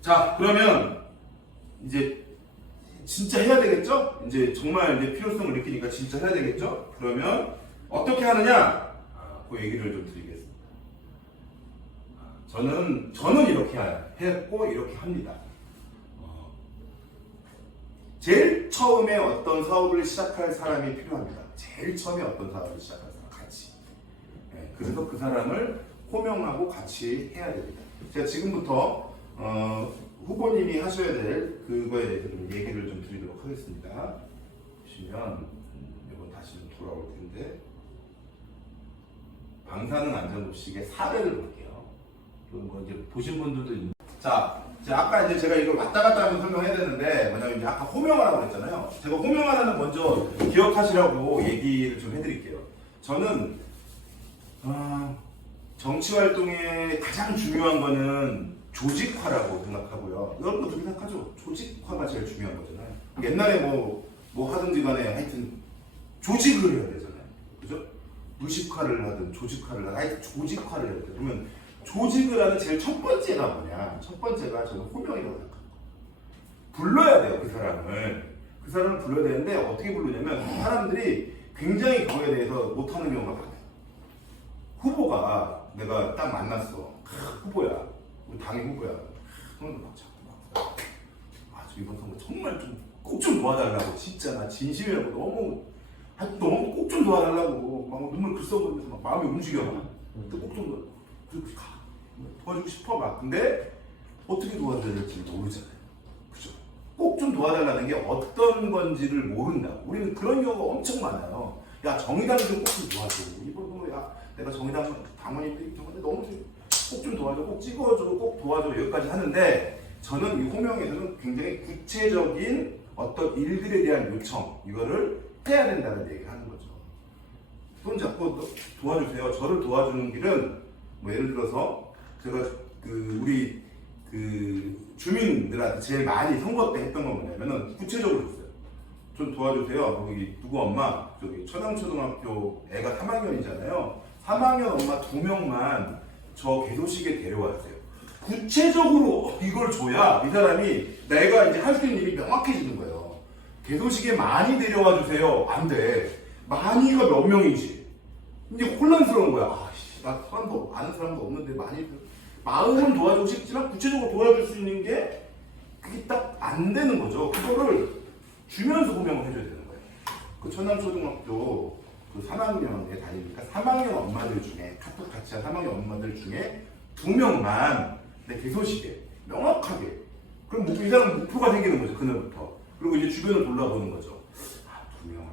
자 그러면 이제 진짜 해야 되겠죠? 이제 정말 이제 필요성을 느끼니까 진짜 해야 되겠죠? 그러면 어떻게 하느냐? 그 얘기를 좀 드리겠습니다. 저는 이렇게 했고 이렇게 합니다. 제일 처음에 어떤 사업을 시작할 사람이 필요합니다. 제일 처음에 어떤 사업을 시작할 사람 같이. 그래서 그 사람을 호명하고 같이 해야 됩니다. 제가 지금부터 후보님이 하셔야 될 그거에 대해서 좀 얘기를 좀 드리도록 하겠습니다. 보시면 이거 다시 좀 돌아올 텐데 방사능 안전급식의 사례를 볼게요. 뭐 이제 보신 분들도 있는. 자, 아까 이제 제가 이걸 왔다 갔다 하면서 설명해야 되는데 뭐냐면 이제 아까 호명하라고 그랬잖아요. 제가 호명하라는 먼저 기억하시라고 얘기를 좀 해드릴게요. 저는 정치 활동에 가장 중요한 거는 조직화라고 생각하고요. 여러분도 그렇게 생각하죠? 조직화가 제일 중요한 거잖아요. 옛날에 뭐 하든지 간에 하여튼 조직을 해야 되잖아요. 그죠? 의식화를 하든 조직화를 하든 하여튼 조직화를 해야 돼. 그러면 조직을 하는 제일 첫 번째가 뭐냐? 첫 번째가 저는 호명이라고 생각합니다. 불러야 돼요, 그 사람을. 그 사람을 불러야 되는데 어떻게 부르냐면 사람들이 굉장히 그거에 대해서 못하는 경우가 많아요. 후보가 내가 딱 만났어. 후보야. 우리 당의 후보야. 그런데 막 자꾸 막 이번 선거 정말 꼭 좀 도와달라고. 진짜 나 진심이라고 너무 꼭 좀 도와달라고 막 눈물 글썽거리면서 막 마음이 움직여. 꼭 좀 도와주고 싶어 막. 근데 어떻게 도와줘야 될지 모르잖아요. 그죠? 꼭 좀 도와달라는 게 어떤 건지를 모른다고. 우리는 그런 경우가 엄청 많아요. 야, 정의당 좀 꼭 좀 도와줘. 이번 야, 내가 정의당 당원이 되는데 너무 꼭 좀 도와줘, 꼭 찍어줘, 꼭 도와줘 여기까지 하는데 저는 이 호명에서는 굉장히 구체적인 어떤 일들에 대한 요청 이거를 해야 된다는 얘기를 하는 거죠. 손 잡고 도와주세요. 저를 도와주는 길은 뭐 예를 들어서 제가 우리 주민들한테 제일 많이 선거 때 했던 건 뭐냐면은 구체적으로 줬어요. 좀 도와주세요. 여기 누구 엄마 저기 천왕초등학교 애가 3학년이잖아요. 3학년 엄마 2명만 저 개소식에 데려와주세요. 구체적으로 이걸 줘야 이 사람이 내가 이제 할 수 있는 일이 명확해지는 거예요. 개소식에 많이 데려와 주세요. 안 돼. 많이가 몇 명이지. 이제 혼란스러운 거야. 나 사람도 아는 사람도 없는데 많이 마음은 도와주고 싶지만 구체적으로 도와줄 수 있는 게 그게 딱 안 되는 거죠. 그거를 주면서 호명을 해줘야 되는 거예요. 그 천남초등학교 그 3학년에 다니니까 3학년 엄마들 중에 카톡 같이 한 3학년 엄마들 중에 2명만 내 개소식에 명확하게 그럼 이 사람 목표가 생기는 거죠. 그날부터. 그리고 이제 주변을 돌아보는 거죠. 2명은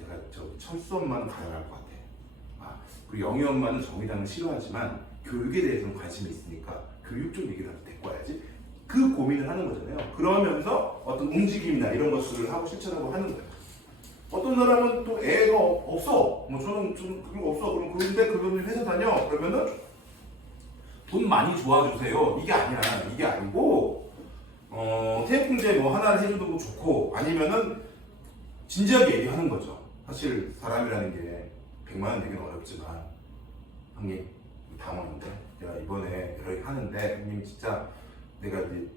내가 철수 엄마는 가능할 것 같아. 그리고 영희 엄마는 정의당을 싫어하지만 교육에 대해서는 관심이 있으니까 교육 쪽 얘기를 데리고 와야지. 그 고민을 하는 거잖아요. 그러면서 어떤 움직임이나 이런 것들을 하고 실천하고 하는 거예요. 어떤 사람은 또 애가 없어. 뭐 저는 좀 그런 거 없어. 그럼 그런데 그분을 회사 다녀. 그러면은 돈 많이 도와주세요. 이게 아니야. 이게 아니고 태풍제 뭐 하나를 해줘도 좋고 아니면은 진지하게 얘기하는 거죠. 사실 사람이라는 게 100만 원 되기는 어렵지만 형님 당원인데 내가 이번에 여러 개 하는데 형님 진짜 내가 이제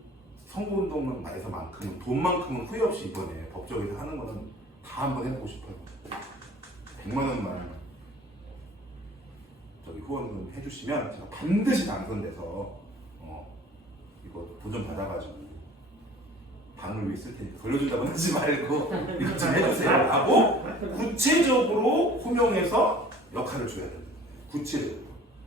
선거운동에서만큼은 돈만큼은 후회 없이 이번에 법적에서 하는 거는 다 한번 해보고 싶어요. 100만 원만 저기 후원금 해주시면 제가 반드시 당선돼서 이거 도전 받아가지고 당을 위해 쓸 테니까 돌려준다고 하지 말고 이것 좀 해주세요 하고 구체적으로 호명해서 역할을 줘야 됩니다. 구체적으로.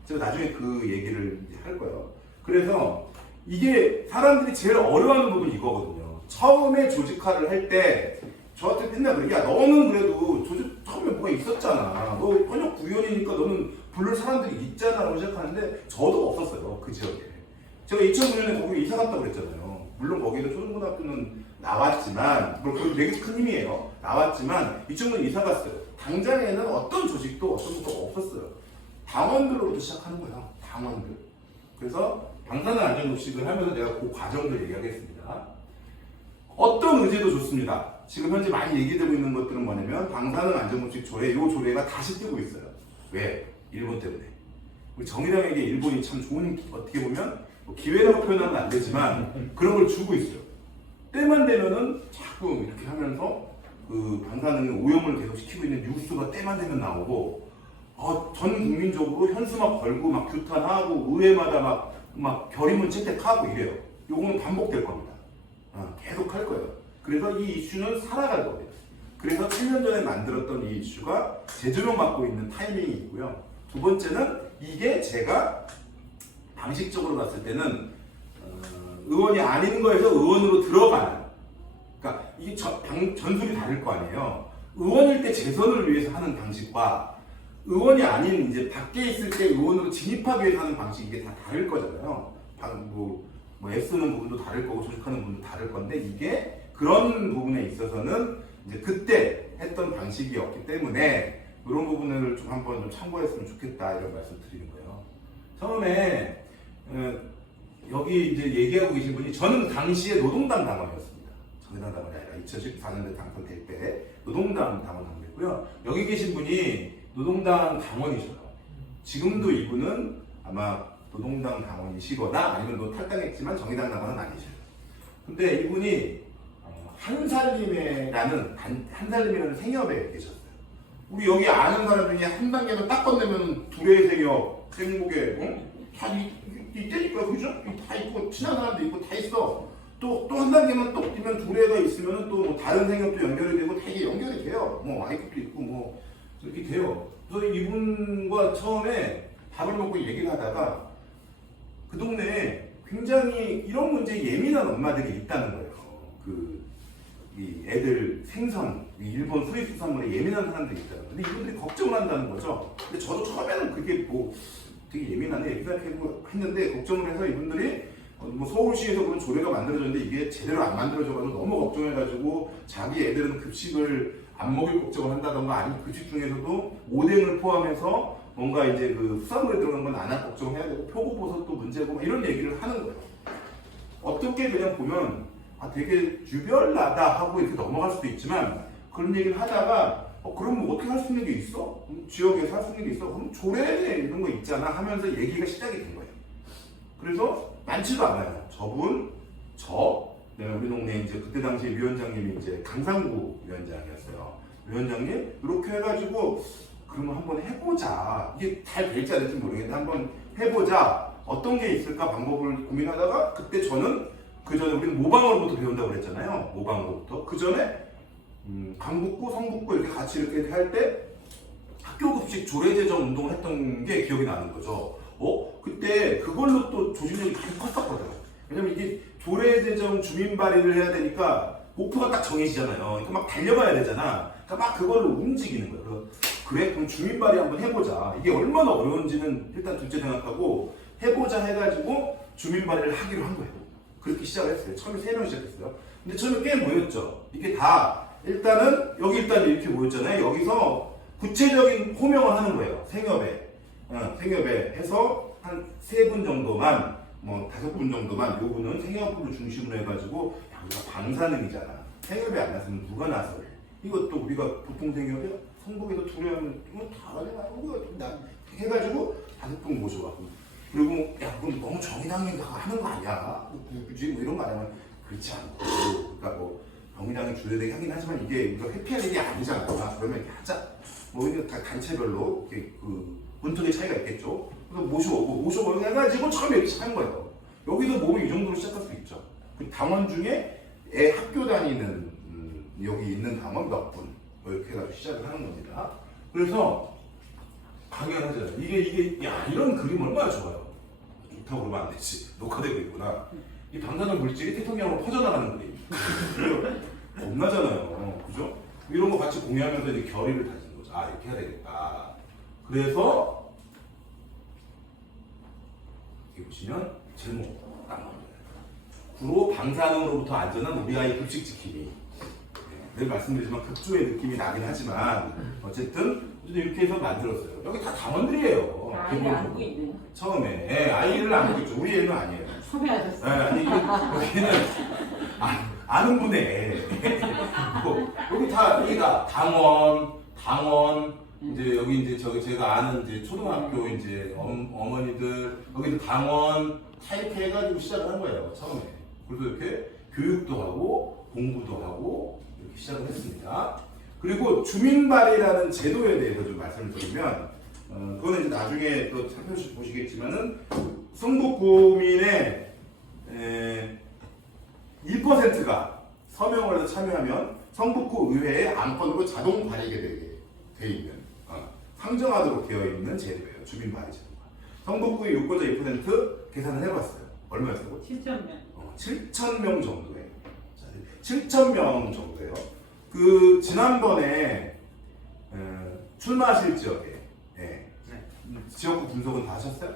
제가 나중에 그 얘기를 이제 할 거예요. 그래서 이게 사람들이 제일 어려워하는 부분이 이거거든요. 처음에 조직화를 할 때 저한테 맨날 그래. 야 너는 그래도 조직 처음에 뭐가 있었잖아. 너 현역 구의원이니까 너는 부를 사람들이 있잖아 라고 시작하는데 저도 없었어요. 그 지역에. 제가 2009년에 거기 이사 갔다고 그랬잖아요. 물론 거기는 초등고등학교는 나왔지만 그건 되게 큰 힘이에요. 나왔지만 2009년에 이사 갔어요. 당장에는 어떤 조직도 어떤 것도 없었어요. 당원들로부터 시작하는 거예요. 당원들. 그래서 방사능 안전급식을 하면서 내가 그 과정들 얘기하겠습니다. 어떤 의제도 좋습니다. 지금 현재 많이 얘기되고 있는 것들은 뭐냐면 방사능 안전급식 조례, 이 조례가 다시 뜨고 있어요. 왜? 일본 때문에. 우리 정의당에게 일본이 참 좋은, 어떻게 보면 기회라고 표현하면 안 되지만 그런 걸 주고 있어요. 때만 되면은 자꾸 이렇게 하면서 그 방사능 오염을 계속 시키고 있는 뉴스가 때만 되면 나오고 전 국민적으로 현수막 걸고 막 규탄하고 의회마다 막 결의문 채택하고 이래요. 요거는 반복될 겁니다. 계속 할 거예요. 그래서 이 이슈는 살아갈 겁니다. 그래서 7년 전에 만들었던 이 이슈가 재조명받고 있는 타이밍이 있고요. 두 번째는 이게 제가 방식적으로 봤을 때는 의원이 아닌 거에서 의원으로 들어가는, 그러니까 이게 전술이 다를 거 아니에요. 의원일 때 재선을 위해서 하는 방식과 의원이 아닌 이제 밖에 있을 때 의원으로 진입하기 위해서 하는 방식, 이게 다 다를 거잖아요. 뭐 애쓰는 부분도 다를 거고 조직하는 부분도 다를 건데 이게 그런 부분에 있어서는 이제 그때 했던 방식이었기 때문에 이런 부분을 좀 한번 좀 참고했으면 좋겠다 이런 말씀 드리는 거예요. 처음에 여기 이제 얘기하고 계신 분이 저는 당시에 노동당 당원이었습니다. 정의당 당원이 아니라 2014년도에 당선될 때 노동당 당원 당원이고요. 여기 계신 분이 노동당 당원이셔요. 지금도 이분은 아마 노동당 당원이시거나 아니면 탈당했지만 정의당 당원은 아니셔요. 근데 이분이 한살림이라는 생협에 계셨어요. 우리 여기 아는 사람 중에 한 단계만 딱 건네면 둘의 생협, 행복에 다 있다니까, 그죠? 다 있고 친한 사람도 있고 다 있어. 또 한 단계만 또 뛰면 둘애가 있으면 또 뭐 다른 생협도 연결이 되고 다 이게 연결이 돼요. 뭐 와이프도 있고 뭐 이렇게 돼요. 그래서 이분과 처음에 밥을 먹고 얘기를 하다가 그 동네에 굉장히 이런 문제에 예민한 엄마들이 있다는 거예요. 이 애들 생선, 이 일본 수입수산물에 예민한 사람들이 있다는 거예요. 근데 이분들이 걱정을 한다는 거죠. 근데 저도 처음에는 그게 뭐 되게 예민하네 생각했는데 걱정을 해서 이분들이 뭐 서울시에서 그런 조례가 만들어졌는데 이게 제대로 안 만들어져가지고 너무 걱정해가지고 자기 애들은 급식을 안 먹일 걱정을 한다던가 아니면 급식 중에서도 오뎅을 포함해서 뭔가 이제 그 수산물에 들어간 건 안 할 걱정해야 되고 표고버섯도 문제고 이런 얘기를 하는 거예요. 어떻게 그냥 보면 되게 유별나다 하고 이렇게 넘어갈 수도 있지만 그런 얘기를 하다가 그럼 뭐 어떻게 할 수 있는 게 있어? 지역에서 할 수 있는 게 있어? 그럼 조례 이런 거 있잖아 하면서 얘기가 시작이 된 거예요. 그래서 많지도 않아요. 저분, 우리 동네 이제 그때 당시 위원장님이 이제 강상구 위원장이었어요. 위원장님 이렇게 해가지고 그러면 한번 해보자. 이게 잘 될지 안 될지 모르겠는데 한번 해보자. 어떤 게 있을까 방법을 고민하다가 그때 저는 그 전에 우리는 모방으로부터 배운다고 그랬잖아요. 모방으로부터. 그 전에 강북구, 성북구 이렇게 같이 이렇게 할 때 학교급식 조례 제정 운동을 했던 게 기억이 나는 거죠. 그때 그걸로 또 조직력이 많이 컸었거든요. 왜냐면 이게 조례 제정 주민 발의를 해야 되니까 목표가 딱 정해지잖아요. 그러니까 막 달려가야 되잖아. 그러니까 막 그걸로 움직이는 거예요. 그래? 그럼 주민 발의 한번 해보자. 이게 얼마나 어려운지는 일단 둘째 생각하고 해보자 해가지고 주민 발의를 하기로 한 거예요. 그렇게 시작을 했어요. 처음에 3명 시작했어요. 근데 처음에 꽤 모였죠. 이게 다 일단은 여기 일단 이렇게 모였잖아요. 여기서 구체적인 호명을 하는 거예요. 생협에 해서 한 3분 정도만 뭐 5분 정도만 요분은 생협부를 중심으로 해가지고 우리가 방사능이잖아. 생협에 안 나서면 누가 나서 이것도 우리가 보통 생협이야? 성북에서 둘이 하면 이거 다 하냐? 해가지고 5분 모셔가고 그리고 야 그럼 너무 정의당이 하는 거 아니야? 굳이 뭐 이런 거 아니면 그렇지 않고 그러니까 뭐 정의당이 주도되게 하긴 하지만 이게 우리가 회피할 일이 아니잖아. 그러면 이렇게 하자. 뭐 이게 다 단체별로 이렇게 그 분통의 차이가 있겠죠. 그래서 모셔오고 해가지고 처음에 이렇게 시작한 거예요. 여기도 뭐 이 정도로 시작할 수 있죠. 그 당원 중에 애 학교 다니는 여기 있는 당원 몇 분 이렇게 해가지고 시작을 하는 겁니다. 그래서 강연하잖아요. 이게 야 이런 그림 얼마나 좋아요. 좋다고 그러면 안 되지. 녹화되고 있구나. 이 방사능 물질이 태평양으로 퍼져나가는 그림. 겁나잖아요. 그죠? 이런 거 같이 공유하면서 이제 결의를 다지는 거죠. 이렇게 해야 되겠다. 그래서 여기 보시면 제목 딱 나옵니다. 구로 방사능으로부터 안전한 우리 아이 급식 지킴이. 늘 말씀드리지만 극조의 느낌이 나긴 하지만 어쨌든 이렇게 해서 만들었어요. 여기 다 당원들이에요. 아이를 안고 있네요. 처음에 아이를 안고 있죠. 우리 애는 아니에요. 섭외하셨어요. 여기는 아는 분의 애. 여기 다 당원 이제 여기 이제 제가 아는 이제 초등학교 이제 어머니들 여기도 당원 다 이렇게 해가지고 시작을 한 거예요. 처음에. 그래서 이렇게 교육도 하고 공부도 하고 이렇게 시작을 했습니다. 그리고 주민발의라는 제도에 대해서 좀 말씀을 드리면 그거는 이제 나중에 또 살펴보시겠지만은 성북구민의 1%가 서명을 해서 참여하면 성북구 의회의 안건으로 자동 발의가 되게 돼 있는 상정하도록 되어 있는 제도예요. 주민발의 제도가. 성북구의 유권자 1% 계산을 해봤어요. 얼마였어요? 7,000명. 7,000명 정도예요. 7,000명 정도예요. 그 지난번에 출마하실 지역에 지역구 분석은 다 하셨어요?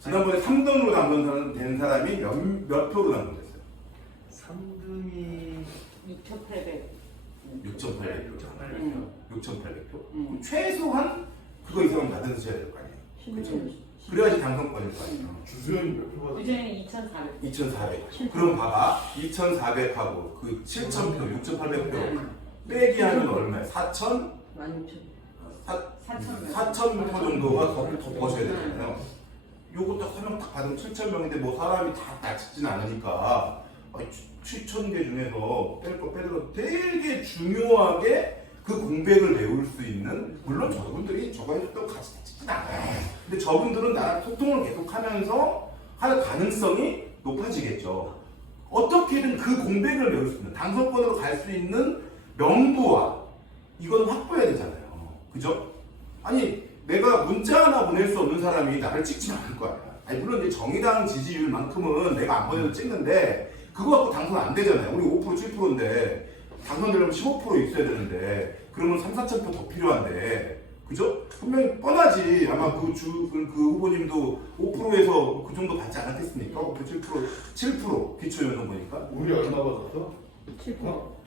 지난번에 3등으로 당선된 사람이 몇 표로 당선됐어요? 3등이 6,800. 6,800표. 6,800표? 최소한 그거 이상은 받으셔야 될 거 아니에요? 그렇죠? 그래야지 당선권일 거 아니에요. 구현이 몇표 받았어? 부전이 2,400. 2,400. 그럼 봐봐. 2,400하고 그 7,000표, 6,800표 빼기 하면 얼마야? 4,000? 16,000. 4,000표 정도가 더 버셔야 되잖아요. 요거 딱 설명 딱 받으면 7,000명인데 뭐 사람이 다 찍진 않으니까 7,000개 중에서 뺄 거 빼도 되게 중요하게 그 공백을 메울 수 있는, 물론 저분들이 저거 해줬다고 같이 찍진 않아요. 근데 저분들은 나랑 소통을 계속하면서 할 가능성이 높아지겠죠. 어떻게든 그 공백을 메울 수 있는, 당선권으로 갈 수 있는 명부와 이건 확보해야 되잖아요. 그죠? 아니 내가 문자 하나 보낼 수 없는 사람이 나를 찍지 않을 거야. 아니 물론 이제 정의당 지지율만큼은 내가 안 보내도 찍는데 그거 갖고 당선 안 되잖아요. 우리 5% 7%인데 당선되려면 15% 있어야 되는데 그러면 3, 4천 표 더 필요한데, 그죠? 분명히 뻔하지. 아마 그 후보님도 5%에서 그 정도 받지 않았겠습니까? 5%, 7% 기초연금 보니까. 우리 얼마 받았어? 7%.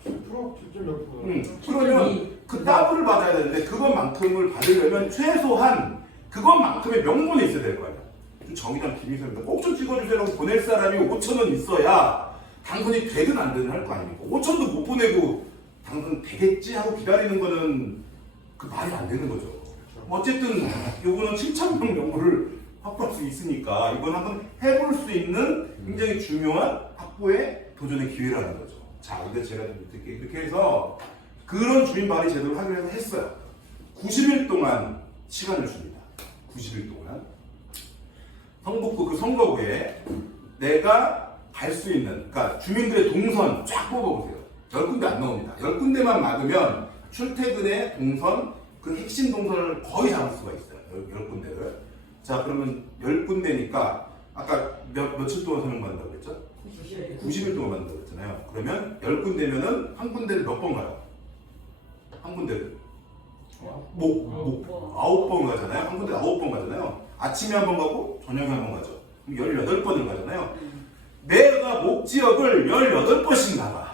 7%? 7.6%? 그러면 그 더블을 받아야 되는데 그것만큼을 받으려면 최소한 그것만큼의 명분이 있어야 될 거 아니야. 좀 정의당 김희선입니다. 꼭 좀 찍어주세요라고 보낼 사람이 5,000원 있어야 당선이 되든 안 되든 할 거 아닙니까? 5,000도 못 보내고 당선 되겠지 하고 기다리는 거는 그 말이 안 되는 거죠. 어쨌든 요거는 7,000명 정도를 확보할 수 있으니까 이건 한번 해볼 수 있는 굉장히 중요한 확보의 도전의 기회라는 거죠. 자, 근데 제가 좀 이렇게 해서 그런 주민 발의 제도를 하기로 했어요. 90일 동안 시간을 줍니다. 90일 동안. 성북구 그 선거구에 내가 갈 수 있는, 그러니까 주민들의 동선 쫙 뽑아보세요. 10군데 안 나옵니다. 10군데만 막으면 출퇴근의 동선, 그 핵심 동선을 거의 잡을 수가 있어요. 10군데를. 자, 그러면 10군데니까 아까 며칠 동안 설명받는다고 그랬죠? 90일 동안 받는다고 그랬잖아요. 그러면 10군데면은 한 군데를 몇 번 가요? 한 군데를 9번 가잖아요. 한 군데 9번 가잖아요. 아침에 한 번 가고 저녁에 한 번 가죠. 그럼 18번을 가잖아요. 내가 목지역을 18번씩 나가.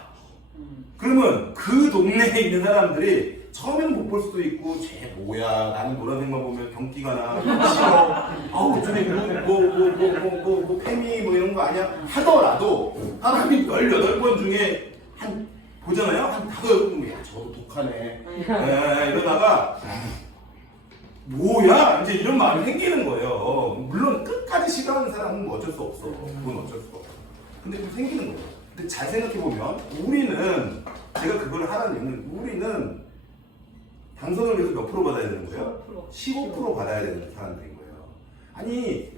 그러면 그 동네에 있는 사람들이 처음에는 못 볼 수도 있고, 쟤 뭐야, 나는 노란색만 보면 경기가 나, 싫어, 아우 저기 뭐 페미 뭐 이런 거 아니야 하더라도 사람이 18번 중에 한 보잖아요. 한 5번, 야 저도 독하네 이러다가 뭐야 이제 이런 마음이 생기는 거예요. 물론 끝까지 싫어하는 사람은 뭐 어쩔 수 없어. 그건 어쩔 수가 없어. 근데 좀 생기는 거예요. 근데 잘 생각해보면 우리는, 제가 그걸 하라는 이유는, 우리는 당선을 위해서 몇 프로 받아야 되는 거예요? 15% 받아야 되는 사람들인 거예요. 아니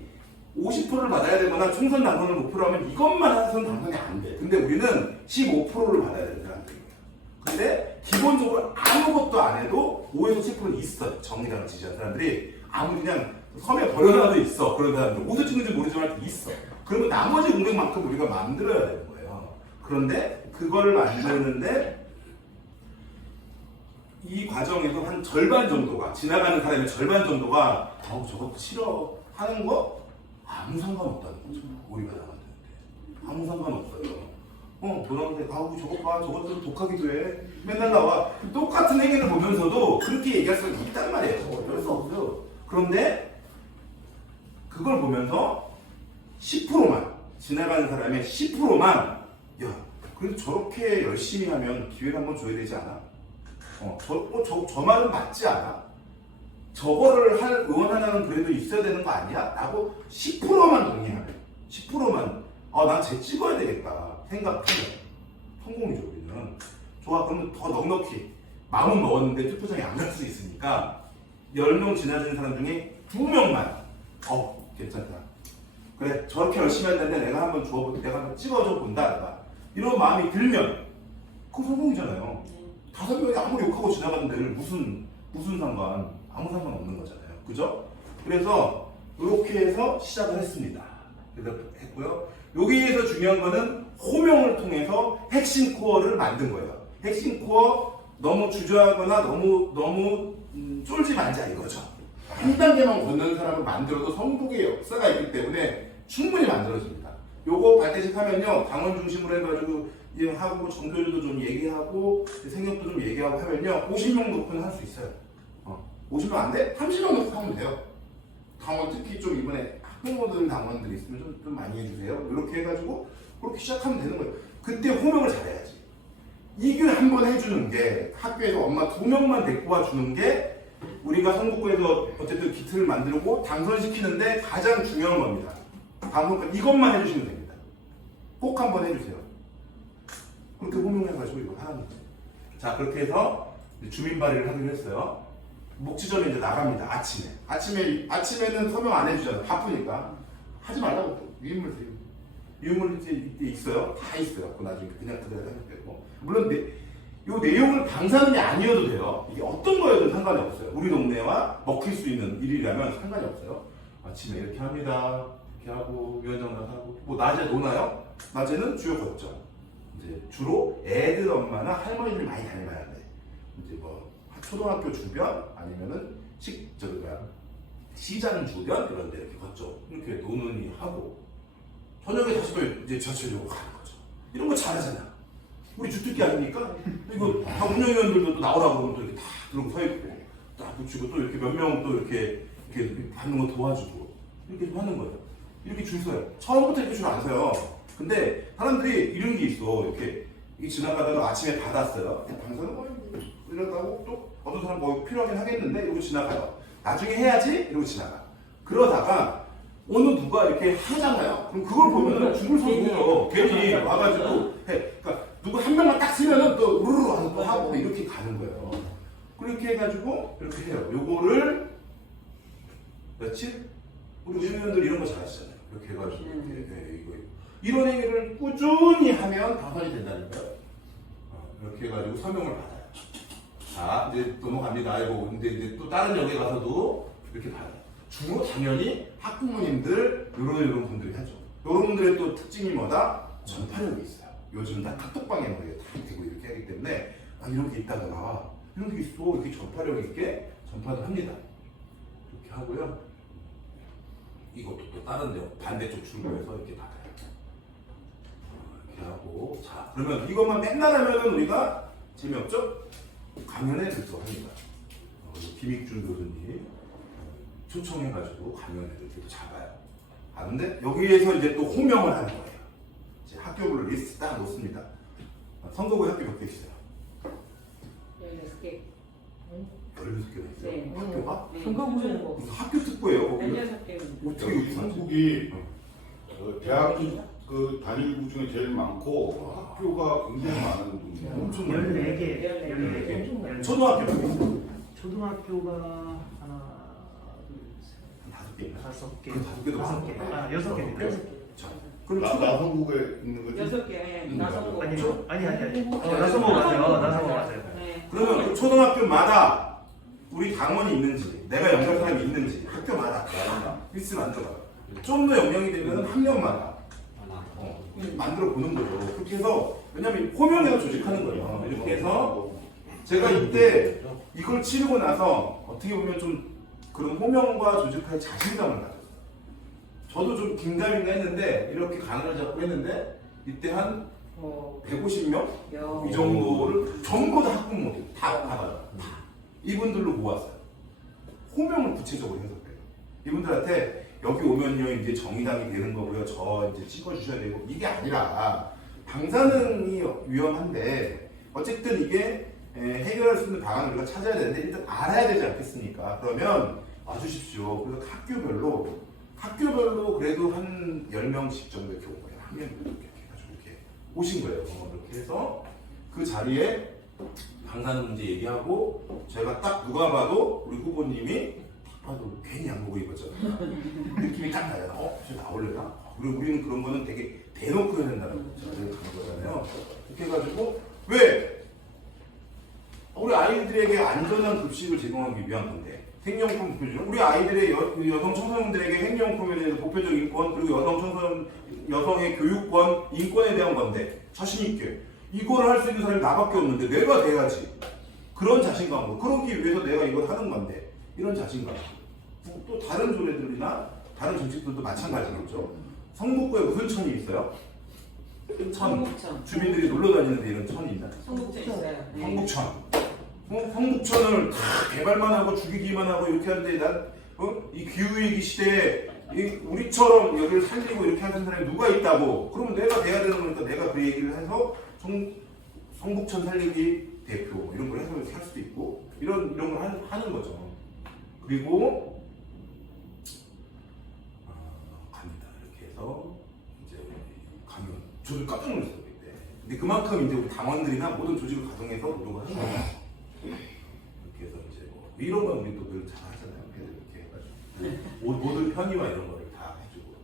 50%를 받아야 되거나 총선 당선을 목표로 하면 이것만 해서는 당선이 안 돼. 근데 우리는 15%를 받아야 되는 사람들인 거예요. 근데 기본적으로 아무것도 안 해도 5에서 10%는 있어요. 정의당을 지지하는 사람들이 아무리 그냥 섬에 버려놔도 있어. 그런 사람들 어디서 찍는지 모르지만 있어. 그러면 나머지 공백만큼 우리가 만들어야 되는 거예요. 그런데 그걸 만드는데 이 과정에서 한 절반 정도가, 지나가는 사람의 절반 정도가 아우 저거 싫어 하는 거 아무 상관없다는 거죠. 우리가 나갔는데 아무 상관없어요. 노란색 아우 저거 봐, 저것들은 독하기도 해, 맨날 나와. 똑같은 행위를 보면서도 그렇게 얘기할 수가 있단 말이에요. 어쩔 수 없어요. 그런데 그걸 보면서 10%만, 지나가는 사람의 10%만 야 그래도 저렇게 열심히 하면 기회를 한번 줘야 되지 않아? 저 말은 맞지 않아? 저거를 할 의원 하나는 그래도 있어야 되는 거 아니야? 라고 10%만 동의하면, 10%만 난 쟤 찍어야 되겠다 생각하면 성공이죠. 우리는. 좋아, 그러면 더 넉넉히 마음은 먹었는데 투표장에 안 갈 수 있으니까 10명 지나치는 사람 중에 2명만 괜찮다, 그래 저렇게 열심히 했는데 내가 한번 내가 한번 찍어줘 본다, 내가 이런 마음이 들면 그거 성공이잖아요. 5명이 아무리 욕하고 지나가는 데를 무슨 상관, 아무 상관 없는 거잖아요. 그죠? 그래서 이렇게 해서 시작을 했습니다. 그래서 했고요. 여기에서 중요한 거는 호명을 통해서 핵심 코어를 만든 거예요. 핵심 코어 너무 주저하거나 너무 쫄지 말자 이거죠. 한 단계만 걷는 사람을 만들어도 성북의 역사가 있기 때문에 충분히 만들어집니다. 요거 발대식 하면요, 당원 중심으로 해가지고 하고 정교율도 좀 얘기하고 생각도 좀 얘기하고 하면요 50명 놓고는 할 수 있어요. 50명 안 돼? 30명 놓고 하면 돼요. 당원 특히 좀 이번에 학부모들 당원들이 있으면 좀 많이 해주세요. 이렇게 해가지고 그렇게 시작하면 되는 거예요. 그때 호명을 잘해야지. 이걸 한번 해주는 게 학교에서 엄마 2명만 데리고 와주는 게 우리가 성북구에서 어쨌든 기틀을 만들고 당선시키는데 가장 중요한 겁니다. 방금 이것만 해주시면 됩니다. 꼭 한번 해주세요. 그렇게 호명해가지고 이거 하는 거죠. 자, 그렇게 해서 주민 발의를 하기로 했어요. 목지점에 이제 나갑니다. 아침에는 서명 안 해주잖아요. 바쁘니까 하지 말라고. 유인물 이때 있어요. 다 있어요. 그 나중에 그냥 그대로 하면 되고. 물론 요 내용을 방사능이 아니어도 돼요. 이게 어떤 거여도 상관이 없어요. 우리 동네와 먹힐 수 있는 일이라면 상관이 없어요. 아침에 이렇게 합니다. 이렇게 하고 위원장 나서 하고 뭐 낮에 노나요? 낮에는 주요 거점. 이제 주로 애들 엄마나 할머니들이 많이 다녀봐야 돼. 이제 뭐 초등학교 주변 아니면은 시장 주변 그런 데 이렇게 거점 이렇게 노는이 하고 저녁에 다시 또 이제 저녁으로 가는 거죠. 이런 거 잘하잖아. 우리 주특기 아닙니까? 이거 다 운영위원들도 또 나오라고 그러면 또 이렇게 다 들고 서 있고 딱 붙이고 또 이렇게 몇 명 또 이렇게 받는 거 도와주고 이렇게 좀 하는 거예요. 이렇게 줄 서요. 처음부터 이렇게 줄 안 서요. 근데 사람들이 이런 게 있어. 이렇게 지나가다가 아침에 받았어요. 방사는 뭐 이러다고 또 어떤 사람 뭐 필요하긴 하겠는데 이러고 지나가요. 나중에 해야지 이러고 지나가. 그러다가 어느 누가 이렇게 하잖아요. 그럼 그걸 보면은 줄을 서고요. 괜히 와가지고 해. 그러니까 누구 한 명만 딱 쓰면은 또 우르르 와서 또 하고 이렇게 가는 거예요. 그렇게 해가지고 이렇게 해요. 요거를 며칠? 우리 의원들 이런 거 잘하시잖아요. 이렇게 해가지고 이거 이런 행위를 꾸준히 하면 당선이 된다니까요. 이렇게 해가지고 서명을 받아요. 자 이제 넘어갑니다. 이거 근데 이제 또 다른 역에 가서도 이렇게 받아요. 주로 당연히 학부모님들 이런 분들이 하죠. 이런 분들의 또 특징이 뭐다? 전파력이 있어요. 요즘 다 카톡방에 뭐 이게 다 되고 이렇게 하기 때문에 이런 게 있다더라. 이런 게 있어. 이렇게 전파력 있게 전파를 합니다. 이렇게 하고요. 이것도 또 다른 데 반대쪽 출구에서 이렇게 받아요. 이렇게 하고 자 그러면 이것만 맨날 하면은 우리가 재미없죠? 강연회를 또 합니다. 김익준 교수님 초청해가지고 강연회를 이렇게 잡아요. 근데 여기에서 이제 또 호명을 하는 거예요. 이제 학교별로 리스트 딱 놓습니다. 선거구 학교 몇 개 있어요? 16개. 16개나 있어요. 네. 학교가? 네. 선거구는 무슨 학교 특구예요? 거기는? 16개. 어떻게 이렇게 많지? 한국이 대학 그 단일구 중에 제일 많고 학교가 굉장히 많은 동네. 엄청 많아요. 14개. 14개. 초등학교 몇 개 있어요? 초등학교가 하나, 둘, 셋, 한 5개. 5개, 그 5개도 다섯 개, 많아요. 6개. 자, 그럼 초등 나성국에 있는 거지? 6개. 나성고. 아니. 나성호 맞아요. 네. 그러면 그 초등학교마다 우리 당원이 있는지 내가 연결 사람이 있는지 학교마다 리스트 만들어요. 좀 더 영향이 되면 학년마다 만들어 보는 거죠. 그렇게 해서 왜냐면 호명회가 조직하는 거예요. 이렇게 해서 제가 이때 이걸 치르고 나서 어떻게 보면 좀 그런 호명과 조직할 자신감을 가졌어요. 저도 좀 긴가민가 했는데 이렇게 강을 잡고 했는데 이때 한 150명? 이 정도를 전부 다 학부모들 다 받아요. 이분들로 모았어요. 호명을 구체적으로 해서 그래요. 이분들한테 여기 오면요 이제 정의당이 되는 거고요. 저 이제 찍어주셔야 되고 이게 아니라 방사능이 위험한데 어쨌든 이게 해결할 수 있는 방안을 우리가 찾아야 되는데 일단 알아야 되지 않겠습니까? 그러면 와주십시오. 그래서 학교별로 그래도 한 10명씩 정도 이렇게 온 거예요. 학년별로 이렇게 해가지고 이렇게 오신 거예요. 이렇게 해서 그 자리에 방사능 문제 얘기하고 제가 딱 누가 봐도 우리 후보님이 딱 봐도 괜히 양복을 입었잖아요. 느낌이 딱 나요. 저 나올래나? 그리고 우리는 그런 거는 되게 대놓고 해야 된다는 거잖아요. 그렇게 해가지고 왜? 우리 아이들에게 안전한 급식을 제공하기 위한 건데 생리용품 보편 우리 아이들의 여성 청소년들에게 생리용품에 대해서 보편적 인권 그리고 여성의 교육권 인권에 대한 건데 자신 있게 이걸 할 수 있는 사람이 나밖에 없는데 내가 돼야지 그런 자신감으로 그러기 위해서 내가 이걸 하는 건데 이런 자신감 또 다른 조례들이나 다른 정책들도 마찬가지겠죠. 성북구에 무슨 천이 있어요? 성북천. 주민들이 놀러 다니는데 이런 천이 있나? 성북천 있어요. 네. 성북천 성북천을 다 개발만 하고 죽이기만 하고 이렇게 하는데 난 이 기후위기 시대에 우리처럼 여기를 살리고 이렇게 하는 사람이 누가 있다고? 그러면 내가 돼야 되는 거니까 내가 그 얘기를 해서 성북천 살리기 대표 이런 걸 해서 할 수도 있고 이런 걸 하는 거죠. 그리고 갑니다. 이렇게 해서 이제 가면 저도 깜짝 놀랐어요 그때. 근데 그만큼 이제 우리 당원들이나 모든 조직을 가동해서 노력을 하는 거예요. 이렇게 해서 이제 뭐 이런 건 우리 또 늘 잘 하잖아요. 이렇게 해가지고 모든 편의와 이런 거를 다 해주고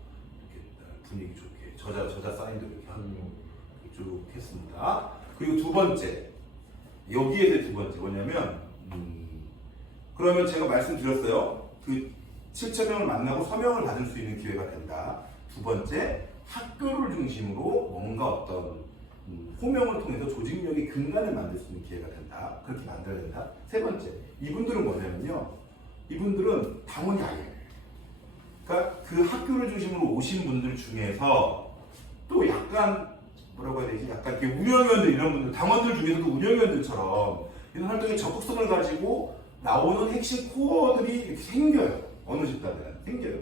이렇게 분위기 좋게 저자 사인도 이렇게 하고 쭉 했습니다. 그리고 두 번째 여기에 대해 두 번째 뭐냐면 그러면 제가 말씀드렸어요. 그 7,000명을 만나고 서명을 받을 수 있는 기회가 된다. 두 번째 학교를 중심으로 뭔가 어떤 호명을 통해서 조직력의 근간을 만들 수 있는 기회가 된다. 그렇게 만들어야 된다. 세 번째 이분들은 뭐냐면요. 이분들은 당원이 아니에요. 그러니까 그 학교를 중심으로 오신 분들 중에서 또 약간 뭐라고 해야 되지? 약간 이렇게 운영위원들 이런 분들, 당원들 중에서도 운영위원들처럼 이런 활동에 적극성을 가지고 나오는 핵심 코어들이 이렇게 생겨요. 어느 집단에는 생겨요.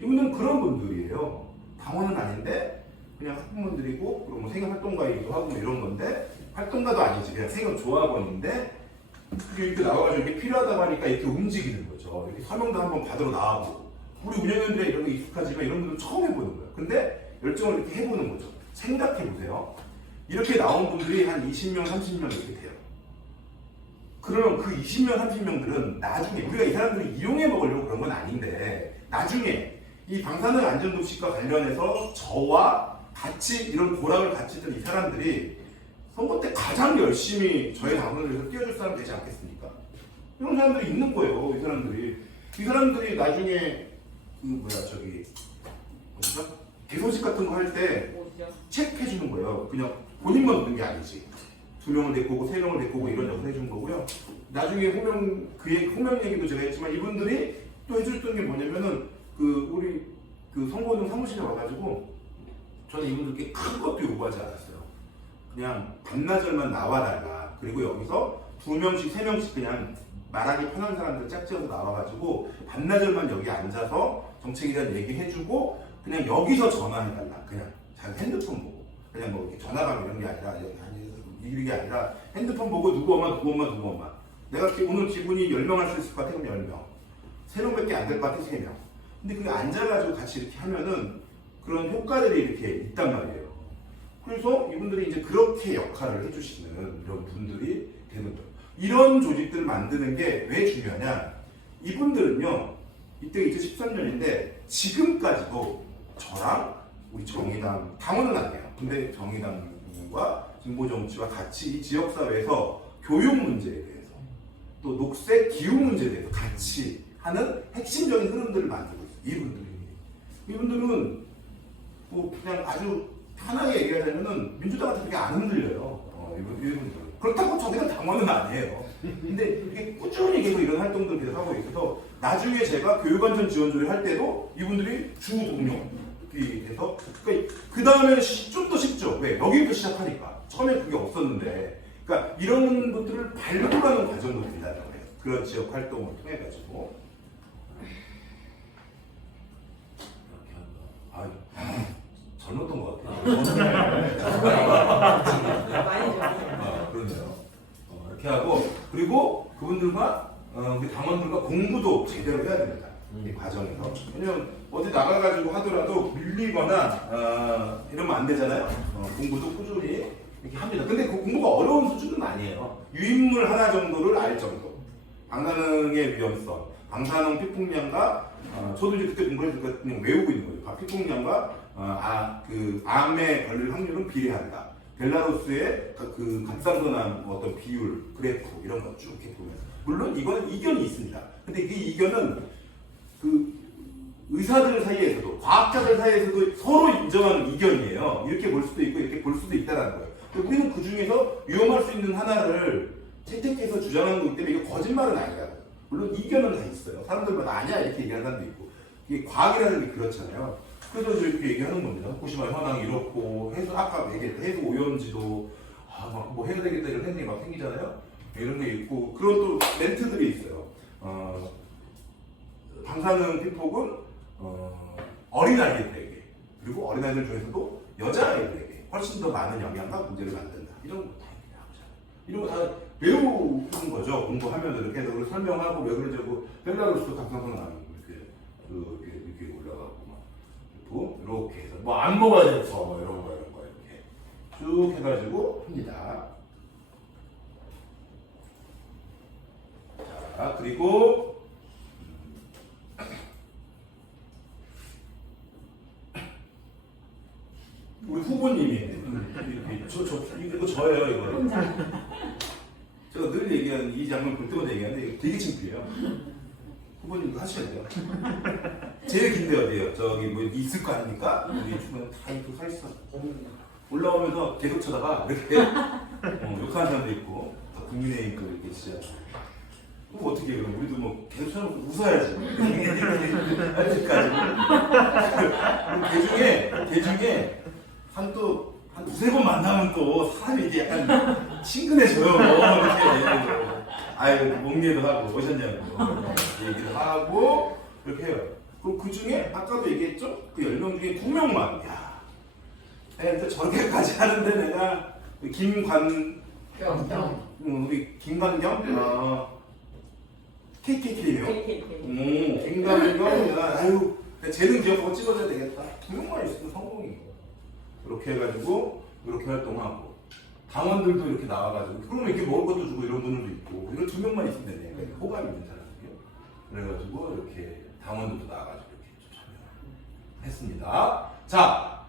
이분들은 그런 분들이에요. 당원은 아닌데 그냥 학부모들이고 그리고 뭐 생활활동가이기도 하고 뭐 이런 건데 활동가도 아니지 그냥 생활조합원인데 이렇게 나와가지고 이렇게 필요하다고 하니까 이렇게 움직이는 거죠. 이렇게 서명도 한번 받으러 나와보고 우리 운영위원들이 이런 거 익숙하지만 이런 분들은 처음 해보는 거예요. 근데 열정을 이렇게 해보는 거죠. 생각해보세요. 이렇게 나온 분들이 한 20명, 30명 이렇게 돼요. 그러면 그 20명, 30명들은 나중에 우리가 이 사람들을 이용해 먹으려고 그런 건 아닌데 나중에 이 방사능 안전도시과 관련해서 저와 같이 이런 고락을 같이 든 이 사람들이 선거 때 가장 열심히 저희 당원을 위해서 뛰어줄 사람 되지 않겠습니까? 이런 사람들이 있는 거예요. 이 사람들이 나중에 어디죠? 개소식 같은 거 할 때 체크해주는 거예요. 그냥 본인만 오는 게 아니지. 2명을 데리고 오고 3명을 데리고 오고 이런 역할을 해준 거고요. 나중에 호명 얘기도 제가 했지만 이분들이 또 해줬던 게 뭐냐면은 우리 선거운동 사무실에 와가지고 저는 이분들께 큰 것도 요구하지 않았어요. 그냥 반나절만 나와달라. 그리고 여기서 2명씩 3명씩 그냥 말하기 편한 사람들 짝지어서 나와가지고 반나절만 여기 앉아서 정책에 대한 얘기 해주고 그냥 여기서 전화해달라. 그냥 자기 핸드폰 보고 그냥 뭐 이렇게 전화가 이런 게 아니라 이게 아니라 핸드폰 보고 누구 엄마 내가 오늘 기분이 10명 할 수 있을 것 같아 그럼 10명 3명밖에 안 될 것 같아 3명 근데 그게 앉아가지고 같이 이렇게 하면은 그런 효과들이 이렇게 있단 말이에요. 그래서 이분들이 이제 그렇게 역할을 해주시는 이런 분들이 되는 거예요. 이런 조직들을 만드는 게 왜 중요하냐 이분들은요 이때 2013년인데 지금까지도 저랑 우리 정의당 당원은 아니에요. 근데 정의당과 진보정치와 같이 이 지역사회에서 교육 문제에 대해서 또 녹색 기후 문제에 대해서 같이 하는 핵심적인 흐름들을 만들고 있어요. 이분들은 뭐 그냥 아주 편하게 얘기하자면은 민주당한테 그렇게 안 흔들려요. 이분들. 그렇다고 저기는 당원은 아니에요. 근데 이게 꾸준히 계속 이런 활동들을 계속 하고 있어서 나중에 제가 교육안전 지원조를 할 때도 이분들이 주 동력이 돼서 그러니까 그 다음에는 좀 더 쉽죠. 왜? 여기부터 시작하니까. 처음에 그게 없었는데 그러니까 이런 것들을 발굴하는 과정도 된다는 거예요. 그런 지역 활동을 통해 가지고 젊었던 것 같아요. 많이 좀. 그러네요. 이렇게 하고 그리고 그분들과 우리 당원들과 공부도 제대로 해야 됩니다. 이 과정에서. 왜냐면 어디 나가가지고 하더라도 밀리거나 이러면 안 되잖아요. 공부도 꾸준히 이렇게 합니다. 근데 그 공부가 어려운 수준은 아니에요. 유인물 하나 정도를 알 정도. 방사능의 위험성, 방사능 피폭량과 저도 이제 그때 공부해서 그냥 외우고 있는 거예요. 피폭량과 암에 걸릴 확률은 비례한다. 벨라루스의 그 갑상선암 어떤 비율, 그래프 이런 것 쭉 이렇게 보면 물론 이거는 이견이 있습니다. 근데 그 이견은 그 의사들 사이에서도 과학자들 사이에서도 서로 인정하는 이견이에요. 이렇게 볼 수도 있고 이렇게 볼 수도 있다는 거예요. 우리는 그 중에서 위험할 수 있는 하나를 채택해서 주장하는 거기 때문에 이게 거짓말은 아니야. 물론 이견은 다 있어요. 사람들마다 아니야 이렇게 얘기하는 사람도 있고 이게 과학이라는 게 그렇잖아요. 그래서 이렇게 얘기하는 겁니다. 후쿠시마 현황이 이렇고 아까 얘기했던 해수 오염지도 뭐 해야 되겠다 이런 생각이 막 생기잖아요. 이런 게 있고 그런 또 멘트들이 있어요. 방사능 피폭은 어린아이들에게 그리고 어린아이들 중에서도 여자아이들에게 훨씬 더 많은 영향과 문제를 만든다. 이런 거 다 얘기하잖아요. 이런 거 다 배우는 거죠. 공부하면서 이렇게 해서 설명하고 왜 그러지 고 벨라루스 감상성 나는 이렇게 올라가고 막 그리고 이렇게 해서 뭐 안 먹어야 돼서 뭐 이런 거 이렇게 쭉 해가지고 합니다. 자 그리고 우리 후보님이 이거 저예요 이거. 제가 늘 얘기하는 이 장면 볼 때마다 얘기하는데 이거 되게 창피해요. 후보님 이거 하셔야 돼요. 제일 긴데 어디에요? 저기 뭐 있을 거 아닙니까? 우리 주변 다 이렇게 서 있어. 올라오면서 계속 쳐다가 이렇게 욕하는 사람도 있고 국민의힘 이렇게 진짜 그럼 어떻게 해요? 우리도 뭐 계속 쳐다보고 웃어야지. 아직까지. 대중에 한 두세 번 만나면 또 사람이 이게 약간 친근해져요. 이렇게 아유 목리도 하고 오셨냐고 얘기를 하고 이렇게 해요. 그럼 그 중에 아까도 얘기했죠? 그 10명 중에 2명만 야 내가 저렇게까지 하는데 내가 우리 김관경 KKK네요. 김관경 아유 쟤는 기억하고 찍어줘야 되겠다. 2명만 있으면 성공이에요. 이렇게 해가지고 이렇게 활동하고 당원들도 이렇게 나와가지고 그러면 이렇게 먹을 것도 주고 이런 분들도 있고 이런 2명만 있으면 되네. 그러니까 호감이 있는 사람들이요. 그래가지고 이렇게 당원들도 나와가지고 이렇게 참여했습니다. 자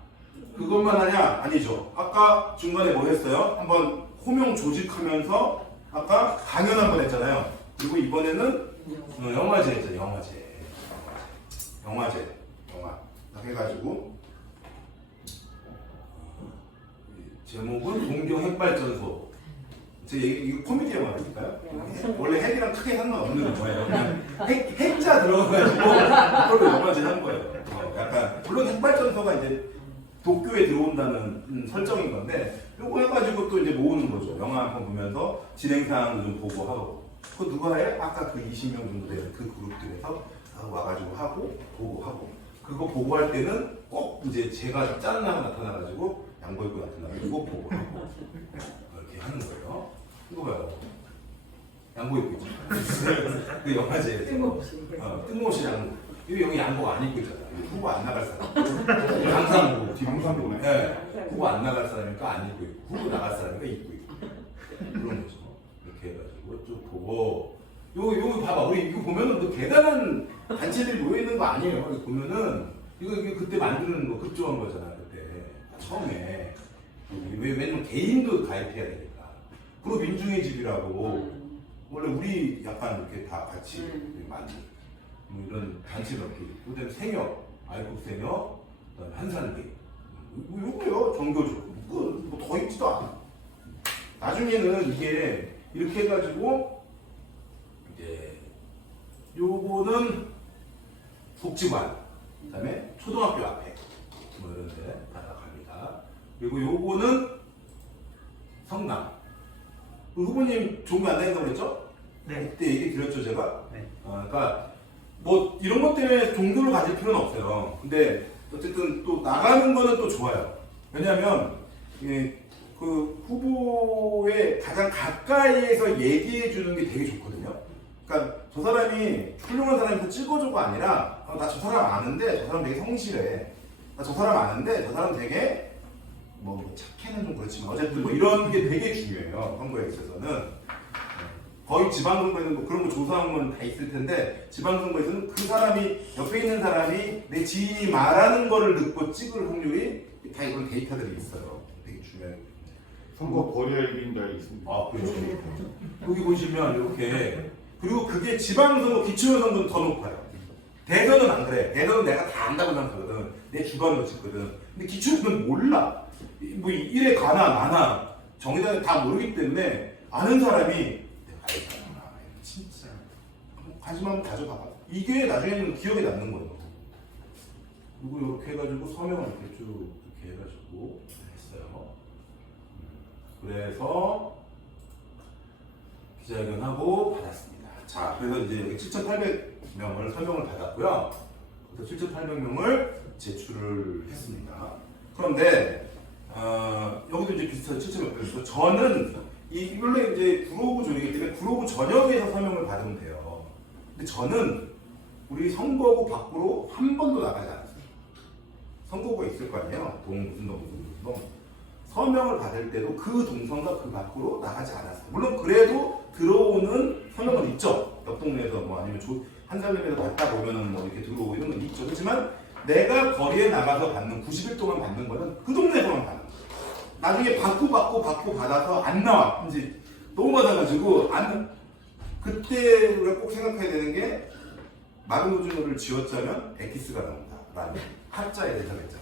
그것만 하냐? 아니죠. 아까 중간에 뭐 했어요? 한번 호명 조직하면서 아까 강연 한번 했잖아요. 그리고 이번에는 영화제 했죠. 영화 딱 해가지고 제목은 동경 핵발전소. 이거 코미디 영화니까요. 원래 핵이랑 크게 상관없는 거예요. 그냥 핵자 들어가가지고 그걸로 영화제 한 거예요. 약간 물론 핵발전소가 이제 도쿄에 들어온다는 설정인 건데 요거 해가지고 또 이제 모으는 거죠. 영화 한 번 보면서 진행 사항도 좀 보고 하고. 그 누가 해? 아까 그 20명 정도 되는 그 그룹들에서 와가지고 하고 보고 하고. 그거 보고 할 때는 꼭 이제 제가 짠나가 나타나가지고 양보 입고 나타나고 보고 하고 이렇게 하는 거예요. 이거 봐요. 양보 입고 있잖아요. 그 영화제에서 뜬금없이 양보. 이거 여기 양복 안 입고 있잖아. 후보 안 나갈 사람. 강상구, 강상구네. 네. 후보 안 나갈 사람이니까 안 입고 있고, 후보 나갈 사람이니까 입고 있고. 그런 거죠. 이렇게 해가지고 쭉 보고. 요거 봐봐. 우리 이거 보면은 뭐 대단한 단체들이 모여 있는 거 아니에요. 이거 보면은 이거 그때 만드는 거 급조한 거잖아. 그때 처음에. 왜냐면 개인도 가입해야 되니까. 그리고 민중의 집이라고 원래 우리 약간 이렇게 다 같이 만든. 뭐 이런 단체가 이렇게 있고, 그다음에 생협, 아이국생협, 그다음에 한산대, 요거요 정교조, 뭐더 있지도 않아. 나중에는 이게 이렇게 해가지고 이제 요거는 복지관, 그다음에 초등학교 앞에 뭐 이런데 나갑니다. 그리고 요거는 성남. 후보님 종교 안 다닌다고 그랬죠? 네. 그때 얘기 드렸죠 제가. 네. 그러니까. 뭐 이런 것 때문에 종교를 가질 필요는 없어요. 근데 어쨌든 또 나가는 거는 또 좋아요. 왜냐하면 그 후보의 가장 가까이에서 얘기해 주는 게 되게 좋거든요. 그러니까 저 사람이 훌륭한 사람이고 찍어줘가 아니라 나 저 사람 아는데 저 사람 되게 성실해. 나 저 사람 아는데 저 사람 되게 뭐 착해는 좀 그렇지만 어쨌든 뭐 이런 게 되게 중요해요. 선거에 있어서는. 거의 지방선거에는 뭐 그런 거 조사한 건 다 있을 텐데 지방선거에서는 그 사람이 옆에 있는 사람이 내 지인이 말하는 거를 듣고 찍을 확률이 다 이런 데이터들이 있어요. 되게 중요해요. 선거 거리에 이긴다 있습니다. 아 그렇죠. 여기 보시면 이렇게 그리고 그게 지방선거 기초선거는 더 높아요. 대선은 안 그래. 대선은 내가 다 안다고 생각하거든. 내 주관으로 찍거든. 근데 기초선거는 몰라. 뭐 일에 가나 마나 정의당이 다 모르기 때문에 아는 사람이 알잖아. 진짜. 관심 한번 가져봐봐. 이게 나중에는 기억에 남는 거예요. 그리고 이렇게 해가지고 서명을 이렇게 쭉 이렇게 해가지고 했어요. 그래서 기자회견하고 받았습니다. 자, 그래서 이제 여기 7,800명을 서명을 받았고요. 그래서 7,800명을 제출을 했습니다. 그런데 여기도 이제 비슷한 7,800명. 저는 원래 이제 구로구 조례이기 때문에 구로구 전역에서 서명을 받으면 돼요. 근데 저는 우리 선거구 밖으로 한 번도 나가지 않았어요. 선거구가 있을 거 아니에요. 무슨 동. 서명을 받을 때도 그 동선과 그 밖으로 나가지 않았어요. 물론 그래도 들어오는 서명은 있죠. 옆 동네에서 뭐 아니면 한살림에서 갔다 보면은 뭐 이렇게 들어오고 이런 건 있죠. 그렇지만 내가 거리에 나가서 받는 90일 동안 받는 거는 그 동네에서만 받는 거예요. 나중에 받고 받아서 안 나와. 이제 너무 받아가지고 그때 우리가 꼭 생각해야 되는 게 마그노준호를 지었자면 엑기스가 나온다 라는 합자에 대해서 했잖아요.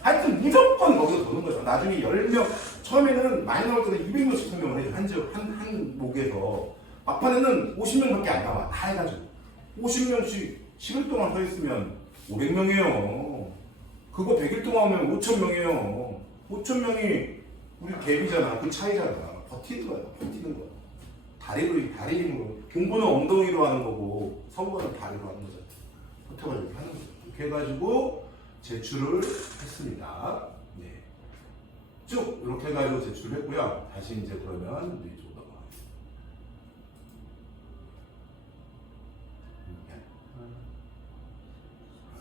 하여튼 무조건 거기서 도는 거죠. 나중에 10명, 처음에는 많이 나올 때는 200명씩 서명을 해요. 한 목에서. 막판에는 50명밖에 안 나와. 다 해가지고. 50명씩 10일 동안 서 있으면 500명이에요. 그거 100일 동안 하면 5,000명이에요. 5,000명이 우리 갭이잖아. 그 차이잖아. 버티는 거야. 다리 힘으로. 공부는 엉덩이로 하는 거고, 선거는 다리로 하는 거죠. 버텨가지고 이렇게 하는 거죠. 이렇게 해가지고 제출을 했습니다. 네. 쭉 이렇게 해가지고 제출을 했고요. 다시 이제 그러면 이쪽으로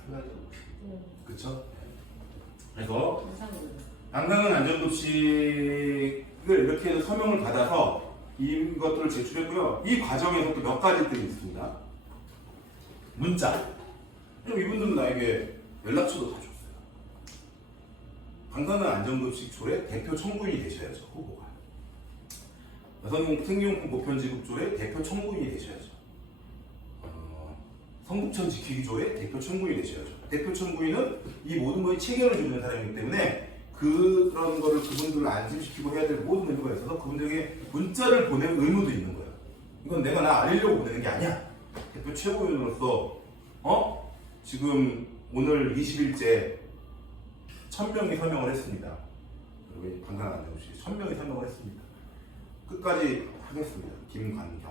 넘어가겠습니다. 그쵸? 그래서 당당한 안전급식을 이렇게 해서 서명을 받아서 이것들을 제출했고요. 이 과정에서 또 몇 가지들이 있습니다. 문자. 이분들은 나에게 연락처도 다 줬어요. 당당한 안전급식 조례 대표 청구인이 되셔야죠. 후보가. 여성 생리용품 보편 지급 조례 대표 청구인이 되셔야죠. 성북천 지키기 조례 대표 청구인이 되셔야죠. 대표 청구인은 이 모든 거에 체계를 주는 사람이기 때문에 그런 거를 그분들을 안심시키고 해야 될 모든 의무가 있어서 그분들에게 문자를 보낼 의무도 있는 거예요. 이건 내가 나 알리려고 보내는 게 아니야. 대표 최고위원으로서 지금 오늘 20일째 1000명이 서명을 했습니다. 여러분 당당한 안전급식 1000명이 서명을 했습니다. 끝까지 하겠습니다. 김관경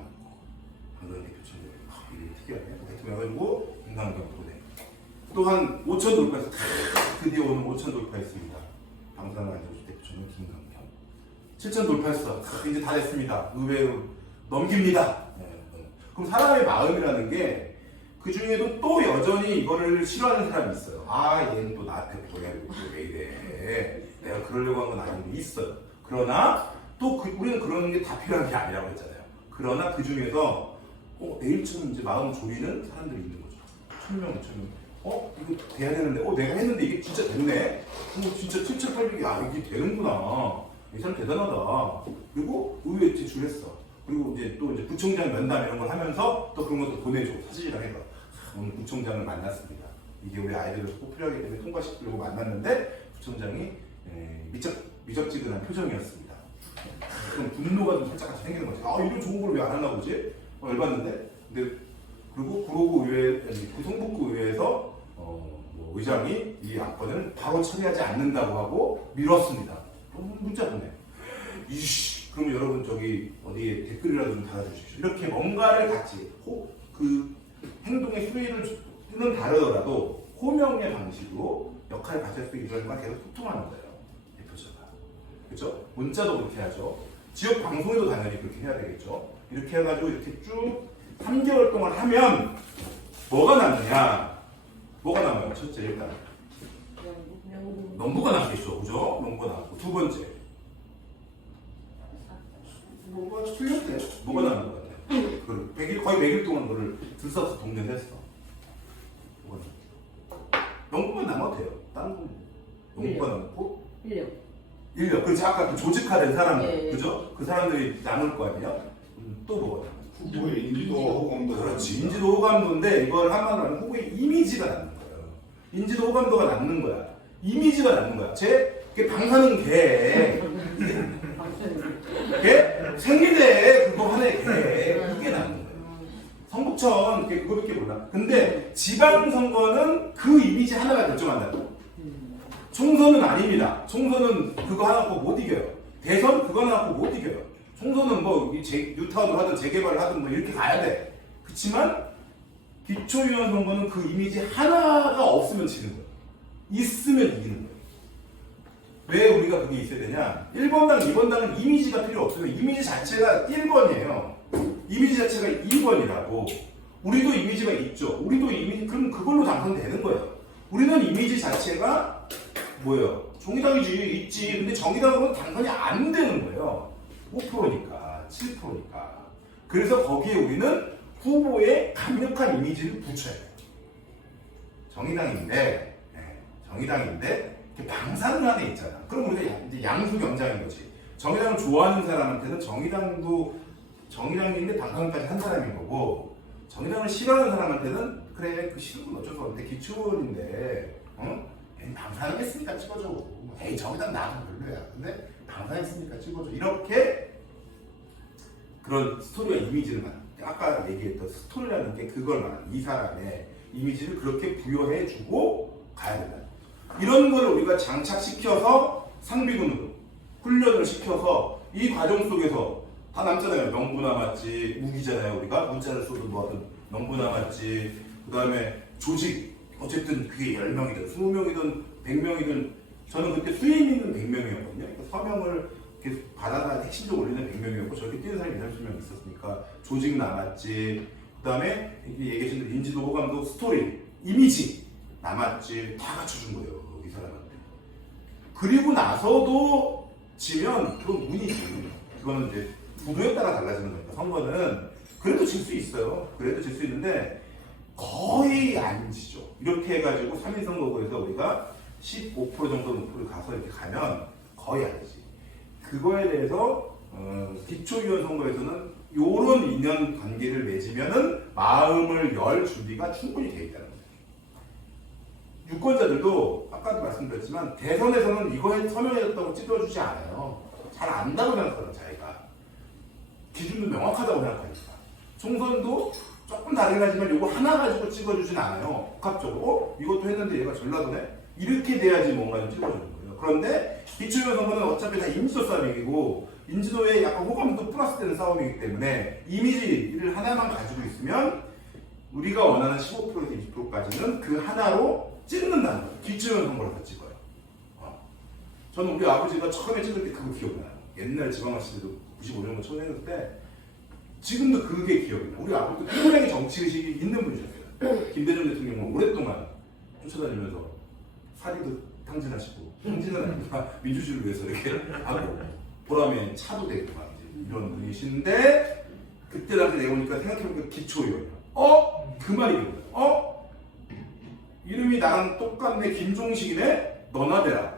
당당 대표 최고위원. 이름이 특이하네. 해가지고 김관경 보내. 또한 5천 돌파했어요. 드디어 오늘 5천 돌파했습니다. 당당한 안전급식 대표 최고위원 김관경. 7천 돌파했어. 이제 다 됐습니다. 의회로 넘깁니다. 그럼 사람의 마음이라는 게 그 중에도 또 여전히 이거를 싫어하는 사람이 있어요. 얘는 또 나한테 보내고 왜 이래. 내가 그러려고 한 건 아닌데 있어요. 그러나 또 우리는 그런 게 다 필요한 게 아니라고 했잖아요. 그러나 그 중에서 내일처럼 이제 마음 졸이는 사람들이 있는 거죠. 1000명, 2000명. 이거 돼야 되는데, 내가 했는데 이게 진짜 됐네. 진짜 7,800이 이게 되는구나. 이 사람 대단하다. 그리고 의회에 제출했어. 그리고 이제 또 이제 구청장 면담 이런 걸 하면서 또 그런 것도 보내줘. 사진이랑 해서. 오늘 구청장을 만났습니다. 이게 우리 아이들에서 꼭 필요하기 때문에 통과시키려고 만났는데 구청장이 미적지근한 표정이었습니다. 그럼 분노가 좀 살짝 생기는 거지. 이런 좋은 걸 왜 안 하나 보지? 열받는데. 근데 그리고 구로구 의회, 성북구 의회에서 의장이 이 안건을 바로 처리하지 않는다고 하고 미뤘습니다. 문자 보내. 그럼 여러분 저기 어디에 댓글이라도 좀 달아주십시오. 이렇게 뭔가를 같이 그 행동의 수위는 다르더라도 호명의 방식으로 역할을 가질 수 있는 건 계속 소통하는 거예요. 대표자가. 그렇죠? 문자도 그렇게 하죠. 지역 방송에도 당연히 그렇게 해야 되겠죠. 이렇게 해가지고 이렇게 쭉 3개월 동안 하면 뭐가 남느냐? 뭐가 남아요? 첫째 일단 명부가 남겠죠. 그죠? 명부가 남고 두 번째 뭐가 틀렸대. 뭐가 남는 것 같아요? 거의 100일 동안 그걸 들싸서 동전했어. 명부만 남아도 돼요. 다른 건 명부가 남고 인력. 그렇지. 아까 그 조직화된 사람들, 그죠? 그 사람들이 남을 거 아니에요? 또 뭐가 남아요? 후보의 인지도 호감도. 그렇지. 인지도 호감도인데 이걸 한마디로 하면 후보의 이미지가 남는 거예요. 인지도 호감도가 남는 거야. 이미지가 남는 거야. 방사능 개. 생리대 그거 하나의 개. 이게 남는 거예요. 성북천 그거밖에 몰라. 근데 지방선거는 그 이미지 하나가 결정한다고. 총선은 아닙니다. 총선은 그거 하나 갖고 못 이겨요. 대선 그거 하나 갖고 못 이겨요. 총선은 뭐 뉴타운을 하든 재개발을 하든 뭐 이렇게 가야 돼. 그렇지만 기초의원 선거는 그 이미지 하나가 없으면 지는 거예요. 있으면 이기는 거예요. 왜 우리가 그게 있어야 되냐? 1번당, 2번당은 이미지가 필요 없어요. 이미지 자체가 1번이에요. 이미지 자체가 2번이라고. 우리도 이미지가 있죠. 우리도 이미지, 그럼 그걸로 당선되는 거예요. 우리는 이미지 자체가 뭐예요? 정의당이지, 있지. 근데 정의당으로는 당선이 안 되는 거예요. 5%니까, 7%니까. 그래서 거기에 우리는 후보에 강력한 이미지를 붙여야 돼요. 정의당인데, 정의당인데, 이렇게 방사능 안에 있잖아. 그럼 우리가 이제 양수경장인 거지. 정의당을 좋아하는 사람한테는 정의당인데 방사능까지 한 사람인 거고, 정의당을 싫어하는 사람한테는 그래, 그 싫은 건 어쩔 수 없는데, 기초원인데, 방사능 했으니까 찍어줘. 에이, 정의당 나도 별로야. 근데 방사능 했으니까 찍어줘. 이렇게 그런 스토리와 이미지를 말합니다. 아까 얘기했던 스토리라는 게 그걸 말합니다. 이 사람의 이미지를 그렇게 부여해주고 가야 된다. 이런 걸 우리가 장착시켜서 상비군으로 훈련을 시켜서 이 과정 속에서 다 남잖아요. 명부 남았지, 무기잖아요. 우리가 문자를 쏘든 뭐하든 명부 남았지. 그 다음에 조직, 어쨌든 그게 10명이든 20명이든 100명이든 저는 그때 수임 있는 100명이었거든요. 그러니까 서명을 이렇게 받아다 핵심적으로 올리는 100명이었고 저렇게 뛰는 사람이 30명 있었으니까 조직 남았지. 그 다음에 얘기하신 대로 인지도, 호감도, 스토리, 이미지 남았지. 다 갖춰준 거예요. 이 사람한테. 그리고 나서도 지면 그건 운이지. 그거는 이제 구도에 따라 달라지는 거니까 선거는 그래도 질 수 있어요. 그래도 질 수 있는데 거의 안 지죠. 이렇게 해가지고 3인 선거구에서 우리가 15% 정도 목표를 가서 이렇게 가면 거의 안 되지. 그거에 대해서 기초의원 선거에서는 이런 인연 관계를 맺으면은 마음을 열 준비가 충분히 돼 있다는 거죠. 유권자들도 아까도 말씀드렸지만 대선에서는 이거에 서명해줬다고 찍어주지 않아요. 잘 안다고 생각하는 자기가. 기준도 명확하다고 생각하니까. 총선도 조금 다르긴 하지만 이거 하나 가지고 찍어주진 않아요. 복합적으로. 이것도 했는데 얘가 전라도네? 이렇게 돼야지 뭔가 좀 찍어주는 거예요. 그런데 기초의원 선거는 어차피 다 인지도 싸움이고 인지도에 약간 호감도 플러스되는 싸움이기 때문에 이미지를 하나만 가지고 있으면 우리가 원하는 15%에서 20%까지는 그 하나로 찍는다는 거예요. 기초의원 선거를 다 찍어요. 저는 우리 아버지가 처음에 찍을 때 그거 기억나요. 옛날 지방화시 때도 95년도 처음 했을 때 지금도 그게 기억이 나요. 우리 아버지도 굉장히 정치의식이 있는 분이셨어요. 김대중 대통령은 오랫동안 쫓아다니면서 사리도 탕진하시고 탕진은 아니라 민주주의를 위해서 이렇게 하고 보람에 차도 되고 막 이런 분이신데 그때 당시 내가 보니까 생각해보니까 기초의원이야. 그 말이거든. 이름이 나랑 똑같네. 김종식이네. 너나 대라.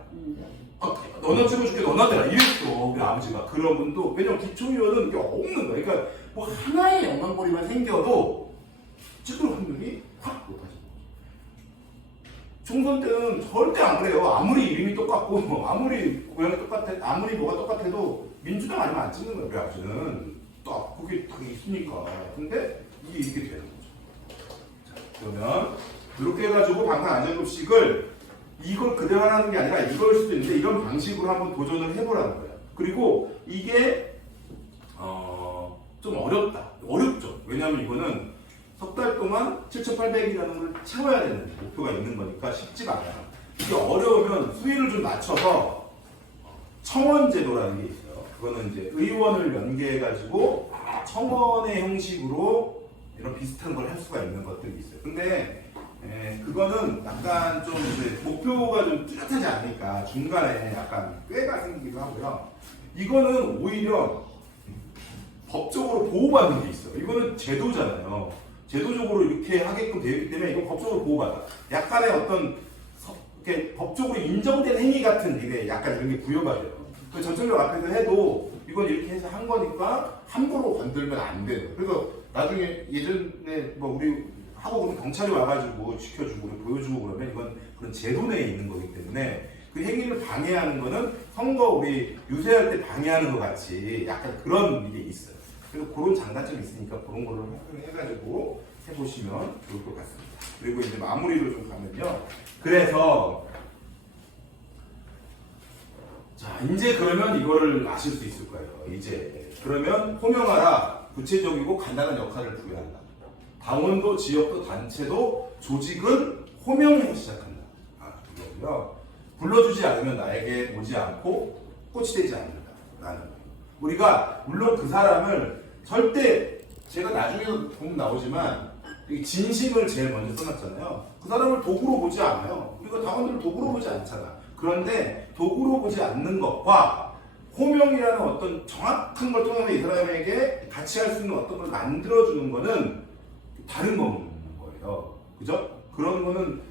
너나 찍어줄게. 너나 대라. 이랬어 우리 아버지가. 그런 분도 왜냐면 기초의원은 이게 없는 거야. 그러니까 뭐 하나의 영광거리만 생겨도 찍을 확률이 확 높아져. 총선 때는 절대 안 그래요. 아무리 이름이 똑같고 아무리 고향이 똑같아, 아무리 뭐가 똑같아도 민주당 아니면 안 찍는 거예요. 우리 아버지는 딱 그게 딱 있으니까. 근데 이게 되는 거죠. 자, 그러면 이렇게 해가지고 방탄 안전급식을 이걸 그대로 하는 게 아니라 이걸 수도 있는데 이런 방식으로 한번 도전을 해보라는 거예요. 그리고 이게 좀 어렵죠. 왜냐하면 이거는 석 달 동안 7,800이라는 걸 채워야 되는 목표가 있는 거니까 쉽지가 않아요. 이게 어려우면 수위를 좀 낮춰서 청원제도라는 게 있어요. 그거는 이제 의원을 연계해가지고 청원의 형식으로 이런 비슷한 걸 할 수가 있는 것들이 있어요. 근데 그거는 약간 좀 이제 목표가 좀 뚜렷하지 않으니까 중간에 약간 꾀가 생기기도 하고요. 이거는 오히려 법적으로 보호받는 게 있어요. 이거는 제도잖아요. 제도적으로 이렇게 하게끔 되어 있기 때문에 이건 법적으로 보호받아. 약간의 어떤 이렇게 법적으로 인정된 행위 같은 게 약간 이런 게 부여받아요. 그 전철역 앞에서 해도 이건 이렇게 해서 한 거니까 함부로 건들면 안 돼요. 그래서 나중에 예전에 뭐 우리 하고 보면 경찰이 와가지고 지켜주고 보여주고 그러면 이건 그런 제도 내에 있는 거기 때문에 그 행위를 방해하는 거는 선거 우리 유세할 때 방해하는 것 같이 약간 그런 게 있어요. 그래서 그런 장단점이 있으니까 그런 걸로 활용해가지고 해보시면 좋을 것 같습니다. 그리고 이제 마무리로 좀 가면요. 그래서 자 이제 그러면 이거를 아실 수 있을 거예요. 이제 그러면 호명하라 구체적이고 간단한 역할을 부여한다. 당원도 지역도 단체도 조직은 호명해서 시작한다. 이거고요. 불러주지 않으면 나에게 오지 않고 꽃이 되지 않는다. 라는 거예요. 우리가 물론 그 사람을 절대 제가 나중에도 보면 나오지만 진심을 제일 먼저 써놨잖아요. 그 사람을 도구로 보지 않아요. 우리가 당원들을 도구로 보지 않잖아. 그런데 도구로 보지 않는 것과 호명이라는 어떤 정확한 걸 통해서 이 사람에게 같이 할 수 있는 어떤 걸 만들어주는 거는 다른 거예요. 그죠? 그런 거는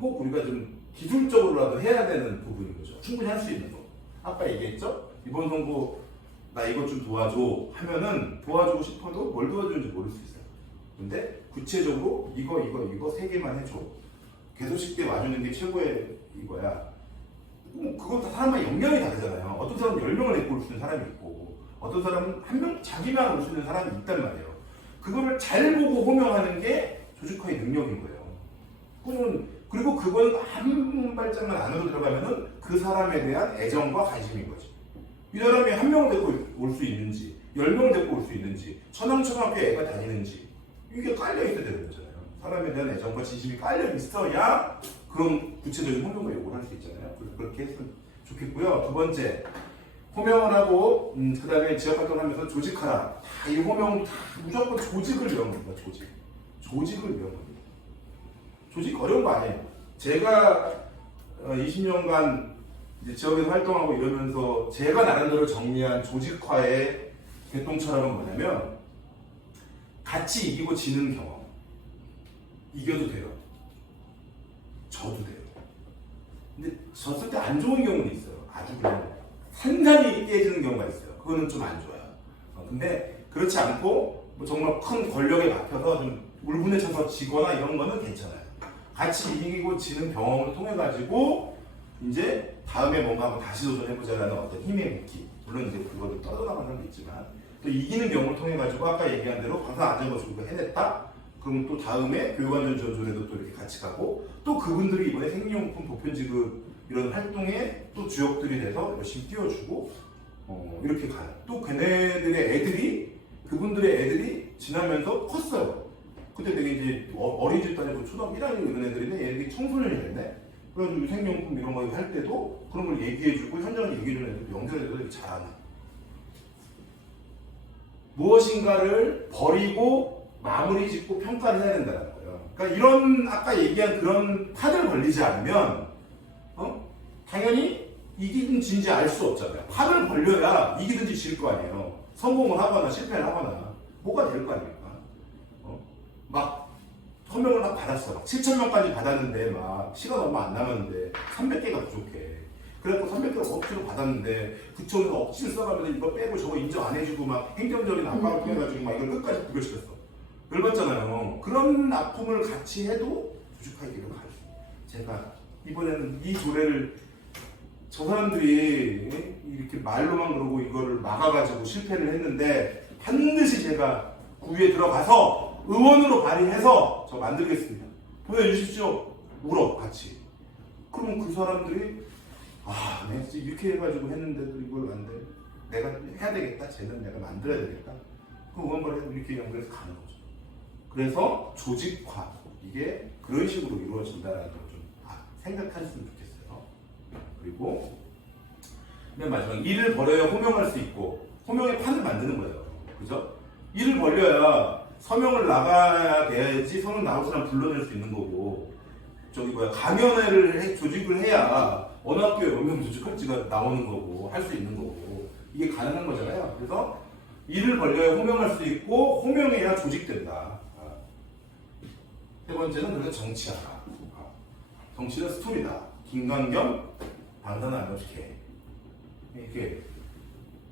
꼭 우리가 좀 기술적으로라도 해야 되는 부분인 거죠. 충분히 할 수 있는 거. 아까 얘기했죠? 이번 선거 나 이것 좀 도와줘 하면은 도와주고 싶어도 뭘 도와주는지 모를 수 있어요. 근데 구체적으로 이거 세 개만 해줘. 개소식 때 와주는 게 최고의 이거야. 그건 다 사람마다 역량이 다르잖아요. 어떤 사람은 10명을 데리고 올 수 있는 사람이 있고 어떤 사람은 한 명 자기만 올 수 있는 사람이 있단 말이에요. 그거를 잘 보고 호명하는 게 조직화의 능력인 거예요. 그리고 그건 한 발짝만 안으로 들어가면은 그 사람에 대한 애정과 관심인 거지. 이 사람이 한 명을 데리고 올 수 있는지 10명을 데리고 올 수 있는지 천황초등학교에 애가 다니는지 이게 깔려있어야 되는 거잖아요. 사람에 대한 애정과 진심이 깔려 있어야 그런 구체적인 호명과 요구를 할 수 있잖아요. 그래서 그렇게 했으면 좋겠고요. 두 번째, 호명을 하고 그 다음에 지역활동을 하면서 조직하라. 이 호명은 다 무조건 조직을 위한 겁니다. 조직을 위한 겁니다. 조직 어려운 거 아니에요. 제가 20년간 이제 지역에서 활동하고 이러면서 제가 나름대로 정리한 조직화의 개똥철학은 뭐냐면 같이 이기고 지는 경험. 이겨도 돼요. 져도 돼요. 근데 졌을 때 안 좋은 경우는 있어요. 아주 그냥 산산이 깨지는 경우가 있어요. 그거는 좀 안 좋아요. 근데 그렇지 않고 뭐 정말 큰 권력에 맡겨서 좀 울분에 쳐서 지거나 이런 거는 괜찮아요. 같이 이기고 지는 경험을 통해 가지고 이제 다음에 뭔가 한번 다시 도전해보자라는 어떤 힘의 묻기. 물론 이제 그거를 떨어져 나가는 사람도 있지만 또 이기는 경험을 통해 가지고 아까 얘기한 대로 항상 앉아가지고 해냈다. 그럼 또 다음에 교육안전지원조례도 또 이렇게 같이 가고 또 그분들이 이번에 생리용품 보편지급 이런 활동에 또 주역들이 돼서 열심히 띄워주고 이렇게 가요. 또 걔네들의 애들이 그분들의 애들이 지나면서 컸어요. 그때 되게 이제 어린이집 다니고 초등학교 1학년 이런 애들인데 얘들이 청소년이 됐네. 그래가지고 생리용품 이런 거 할 때도 그런 걸 얘기해주고 현장을 얘기해주는 애들도 연결해서 이렇게 잘하네. 무엇인가를 버리고 마무리 짓고 평가를 해야 된다는 거예요. 그러니까 이런 아까 얘기한 그런 판을 벌리지 않으면 당연히 이기든 진지 알 수 없잖아요. 판을 벌려야 이기든지 질 거 아니에요. 성공을 하거나 실패를 하거나 뭐가 될 거 아닙니까? 막 서명을 막 받았어. 7,000명까지 받았는데 막 시간 얼마 안 남았는데 300개가 부족해. 그래갖고 300개를 억지로 받았는데 구청에서 억지를 써가면서 이거 빼고 저거 인정 안 해주고 막 행정적인 압박을 통해가지고 막 이걸 끝까지 부결시켰어. 열받잖아요. 그런 아픔을 같이 해도 부족하게 이렇게 할 수. 제가 이번에는 이 조례를 저 사람들이 이렇게 말로만 그러고 이거를 막아가지고 실패를 했는데 반드시 제가 구위에 들어가서 의원으로 발의해서 저 만들겠습니다. 보여주십시오. 울어 같이. 그럼 그 사람들이 내가 진짜 이렇게 해가지고 했는데도 이걸 안 돼. 내가 해야 되겠다. 쟤는 내가 만들어야 되겠다. 그 의원발의해서 이렇게 연결해서 가는 거죠. 그래서 조직화 이게 그런 식으로 이루어진다는 걸 좀 생각하셨으면 좋겠어요. 그리고 맨 마지막 일을 벌여야 호명할 수 있고 호명의 판을 만드는 거예요. 그죠? 일을 벌려야 서명을 나가야 돼야지 서명 나올 사람 불러낼 수 있는 거고 강연회를 조직을 해야 어느 학교에 몇 명 조직할지가 나오는 거고 할 수 있는 거고 이게 가능한 거잖아요. 그래서 일을 벌려야 호명할 수 있고 호명해야 조직된다. 세 번째는 그래서 정치하라. 정치는 스토리다. 김강겸 방탄 아니어지게 이렇게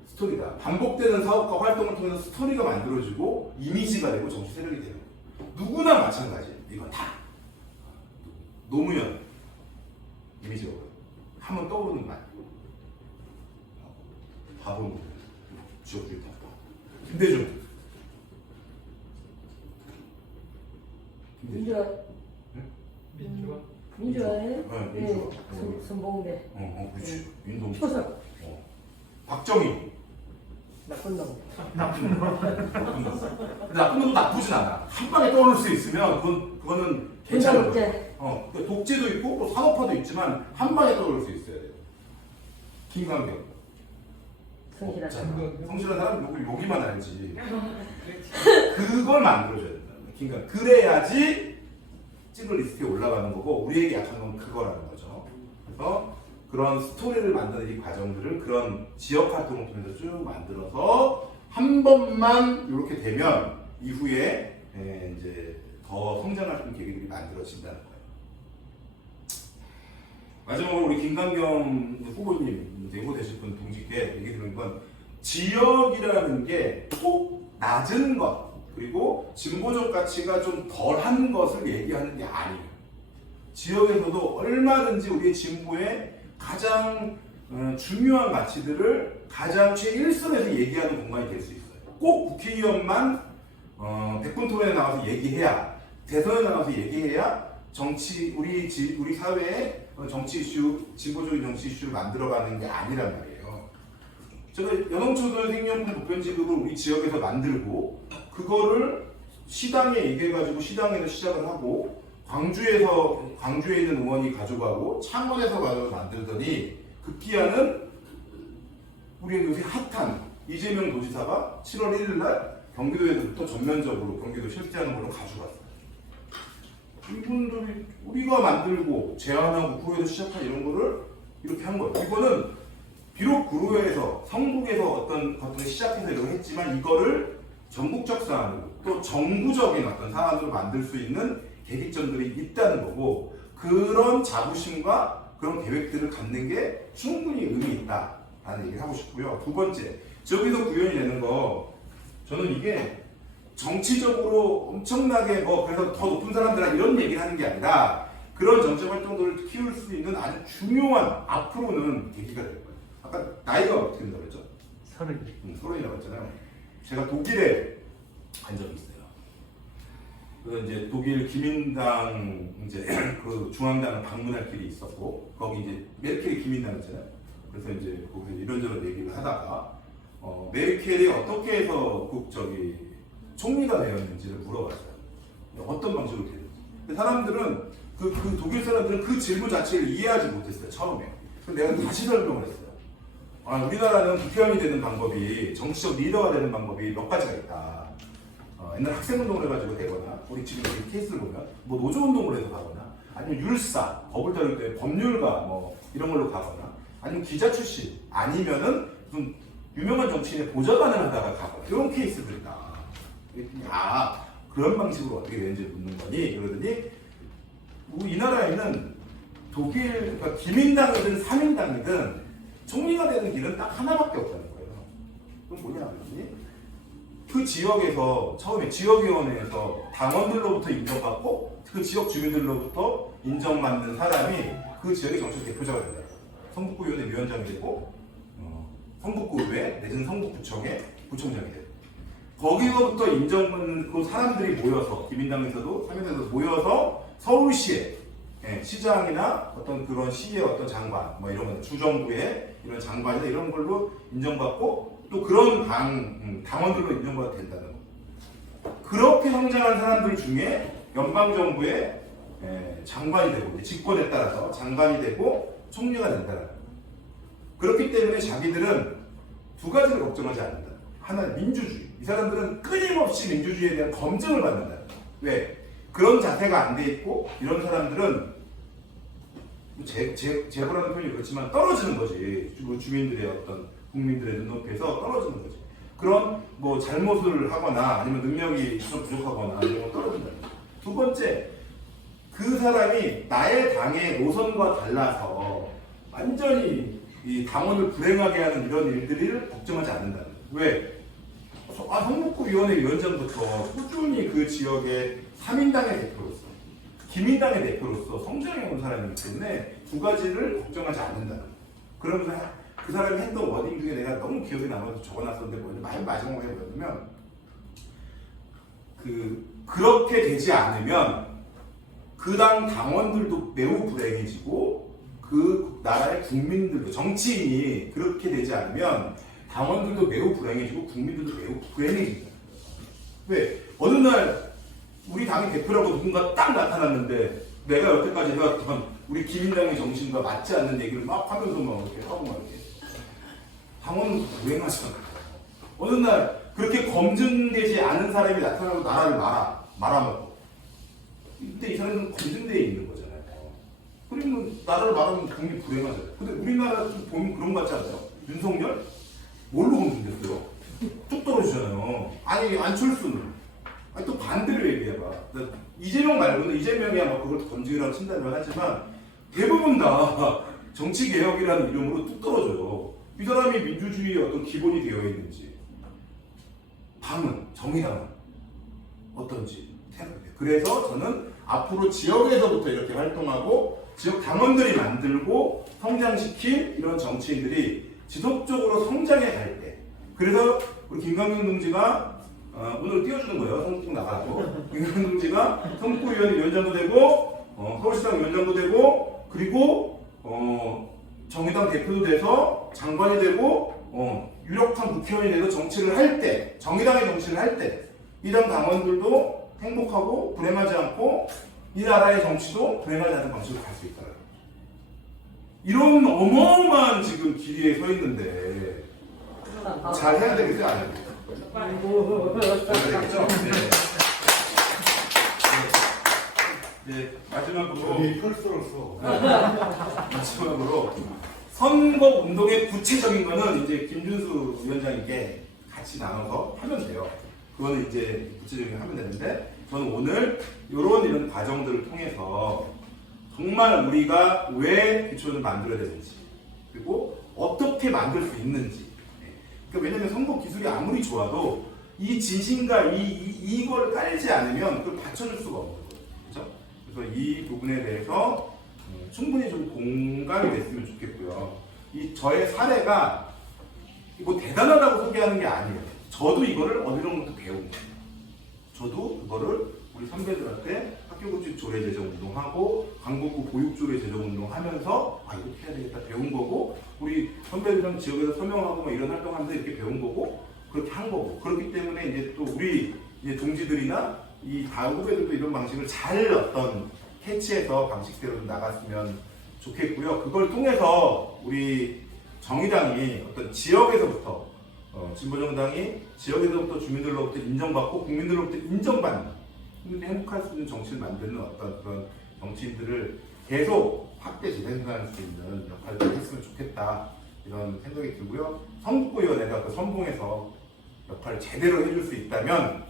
스토리다. 반복되는 사업과 활동을 통해서 스토리가 만들어지고 이미지가 되고 정치 세력이 되는 거예요. 누구나 마찬가지. 이건 다 노무현 이미지가 한번 떠오르는 말. 바보는 지역주의 바보. 김대중. 민주화. 민주화? 민주화예요? 네, 민주화. 선봉대. 그렇지. 윤동. 표석. 박정희. 나쁜 놈. 나쁜 놈. 근데 나쁜 놈도 나쁘진 않아. 한 방에 떠오를 수 있으면 그거는 괜찮은 거예요. 그러니까 독재도 있고 또 산업화도 있지만 한 방에 떠오를 수 있어야 돼요. 김광경. 성실한 없잖아. 성실한 사람 여기만 알지. 그걸 만들어줘야 된다. 김광경. 그래야지 찍을 리스트에 올라가는 거고 우리에게 약한 건 그거라는 거죠. 그래서 그런 스토리를 만드는 이 과정들을 그런 지역 활동을 통해서 쭉 만들어서 한 번만 이렇게 되면 이후에 이제 더 성장할 수 있는 계기들이 만들어진다는 거예요. 마지막으로 우리 김강경 후보님 이제 후보 되실 분 동지께 얘기 드리는 건 지역이라는 게 꼭 낮은 것 그리고 진보적 가치가 좀 덜한 것을 얘기하는 게 아니에요. 지역에서도 얼마든지 우리의 진보에 가장 중요한 가치들을 가장 최일선에서 얘기하는 공간이 될 수 있어요. 꼭 국회의원만 백분 토론에 나와서 얘기해야 대선에 나와서 얘기해야 우리 사회의 정치 이슈, 진보적인 정치 이슈를 만들어가는 게 아니란 말이에요. 제가 여성초등 생명품 보편지급을 우리 지역에서 만들고 그거를 시당에 얘기해가지고 시당에서 시작을 하고 광주에 있는 의원이 가져가고 창원에서 가져가서 만들더니 급기야는 우리 요새 핫한 이재명 도지사가 7월 1일 날 경기도에서부터 전면적으로 경기도 실제하는 걸로 가져갔어요. 이분들이 우리가 만들고 제안하고 구로에서 시작한 이런 거를 이렇게 한 거예요. 이거는 비록 구로에서 성북에서 어떤 것들을 시작해서 이렇게 했지만 이거를 전국적 사안으로 또 정부적인 어떤 사안으로 만들 수 있는 계기점들이 있다는 거고 그런 자부심과 그런 계획들을 갖는 게 충분히 의미 있다라는 얘기를 하고 싶고요. 두 번째, 저기서 구현이 되는 거 저는 이게 정치적으로 엄청나게 그래서 더 높은 사람들아 이런 얘기를 하는 게 아니라 그런 정책 활동들을 키울 수 있는 아주 중요한 앞으로는 계기가 될 거예요. 아까 나이가 어떻게 된다고 그랬죠? 30이라고 했잖아요. 제가 독일에 간 적이 있어요. 그래서 이제 독일 기민당 이제 그 중앙당을 방문할 길이 있었고 거기 이제 메르켈이 기민당이잖아요. 그래서 이제 거기서 이런저런 얘기를 하다가 메르켈이 어떻게 해서 총리가 되었는지를 물어봤어요. 어떤 방식으로 되는지. 근데 사람들은 그 독일 사람들은 그 질문 자체를 이해하지 못했어요. 처음에. 근데 내가 다시 설명을 했어요. 우리나라는 국회의원이 되는 방법이 정치적 리더가 되는 방법이 몇 가지가 있다. 옛날 학생운동을 해가지고 되거나 우리 지금 이 케이스를 보면 뭐 노조운동을 해서 가거나 아니면 율사, 법을 다룰 때 법률가 뭐 이런 걸로 가거나 아니면 기자 출신 아니면은 무슨 유명한 정치인의 보좌관을 하다가 가거나 이런 케이스들이다. 그런 방식으로 어떻게 되는지 묻는 거니? 그러더니 이 나라에는 그러니까 기민당이든 사민당이든 총리가 되는 길은 딱 하나밖에 없다는 거예요. 그럼 뭐냐 그러더니 그 지역에서 처음에 지역위원회에서 당원들로부터 인정받고 그 지역 주민들로부터 인정받는 사람이 그 지역의 정책 대표자가 된다. 성북구위원회 위원장이 되고 성북구의회 내지는 성북구청의 구청장이 되고 거기서부터 인정받는 그 사람들이 모여서 기민당에서도 사민당에서도 모여서 서울시에 시장이나 어떤 그런 시의 어떤 장관 뭐 이런 거 주정부의 이런 장관이나 이런 걸로 인정받고 또 그런 당원들로 인정받아도 된다는 거. 그렇게 성장한 사람들 중에 연방정부의 장관이 되고 직권에 따라서 장관이 되고 총리가 된다는 거. 그렇기 때문에 자기들은 두 가지를 걱정하지 않는다. 하나는 민주주의. 이 사람들은 끊임없이 민주주의에 대한 검증을 받는다. 왜? 그런 자세가 안 돼 있고 이런 사람들은 재벌하는 표현이 그렇지만 떨어지는 거지. 주민들의 어떤 국민들의 눈높이에서 떨어지는 거지. 그런 뭐 잘못을 하거나 아니면 능력이 좀 부족하거나 이런 거 떨어진다. 두 번째, 그 사람이 나의 당의 노선과 달라서 완전히 이 당원을 불행하게 하는 이런 일들을 걱정하지 않는다는 거예요. 왜? 성북구위원회 위원장부터 꾸준히 그 지역의 3인당의 대표로서 기민당의 대표로서 성장해온 사람이기 때문에 두 가지를 걱정하지 않는다는 거예요. 그러면서 그 사람이 했던 워딩 중에 내가 너무 기억에 남아서 적어놨었는데 맨 마지막에 뭐냐면 그렇게 되지 않으면 그 당 당원들도 매우 불행해지고 그 나라의 국민들도 정치인이 그렇게 되지 않으면 당원들도 매우 불행해지고 국민들도 매우 불행해집니다. 왜? 어느 날 우리 당의 대표라고 누군가 딱 나타났는데 내가 여태까지 해왔던 우리 김인당의 정신과 맞지 않는 얘기를 막 하면서 막 이렇게 하고 막 이렇게 당원은 불행하잖아. 어느 날 그렇게 검증되지 않은 사람이 나타나고 나라를 말아먹고 이때 이 사람은 검증되어 있는 거잖아요. 그러면 나라를 말하면 국민이 불행하잖아요. 근데 우리나라 좀 보면 그런 거 같지 않아요? 윤석열? 뭘로 검증됐어요? 뚝 떨어지잖아요. 아니 안철수는 아니 또 반대로 얘기해봐. 이재명 말고는 이재명이야 뭐 그걸 검증이라고 친다면 하지만 대부분 다 정치개혁이라는 이름으로 뚝 떨어져요. 이 사람이 민주주의의 어떤 기본이 되어 있는지 당은 정의당은 어떤지 그래서 저는 앞으로 지역에서부터 이렇게 활동하고 지역 당원들이 만들고 성장시킬 이런 정치인들이 지속적으로 성장해 갈 때 그래서 우리 김강균 동지가 오늘 띄워주는 거예요. 성북 나가고 김강균 동지가 성북구의원 위원장도 되고 서울시당 위원장도 되고 그리고 정의당 대표도 돼서 장관이 되고 유력한 국회의원이 돼서 정치를 할 때 정의당의 정치를 할 때 이 당 당원들도 행복하고 불행하지 않고 이 나라의 정치도 불행하지 않은 방식으로 갈 수 있다. 이런 어마어마한 지금 길이에 서 있는데 잘 해야 되겠어요? 안 해야 되겠어요? 잘 되겠죠? 네, 마지막으로 저기 혈서로서 마지막으로 선거 운동의 구체적인 거는 이제 김준수 위원장님께 같이 나눠서 하면 돼요. 그거는 이제 구체적인 거 하면 되는데 저는 오늘 이런 과정들을 통해서 정말 우리가 왜 기초를 만들어야 되는지 그리고 어떻게 만들 수 있는지 그러니까 왜냐면 선거 기술이 아무리 좋아도 이 진심과 이걸 깔지 않으면 그걸 받쳐줄 수가 없는 거예요. 그렇죠? 그래서 이 부분에 대해서 충분히 좀 공감이 됐으면 좋겠고요. 이 저의 사례가 뭐 대단하다고 소개하는 게 아니에요. 저도 이거를 어디로부터 배운 거예요. 저도 그거를 우리 선배들한테 학교급식 조례 제정 운동하고 광복구 보육조례 제정 운동하면서 아 이렇게 해야 되겠다 배운 거고 우리 선배들이랑 지역에서 설명하고 막 이런 활동하면서 이렇게 배운 거고 그렇게 한 거고 그렇기 때문에 이제 또 우리 이제 동지들이나 이 다음 후배들도 이런 방식을 잘 어떤 캐치해서 방식대로 좀 나갔으면 좋겠고요. 그걸 통해서 우리 정의당이 어떤 지역에서부터 진보정당이 지역에서부터 주민들로부터 인정받고 국민들로부터 인정받는 국민이 행복할 수 있는 정치를 만드는 어떤 그런 정치인들을 계속 확대 재생산할 수 있는 역할을 했으면 좋겠다 이런 생각이 들고요. 성북구의원회가 그 선봉에서 역할을 제대로 해줄 수 있다면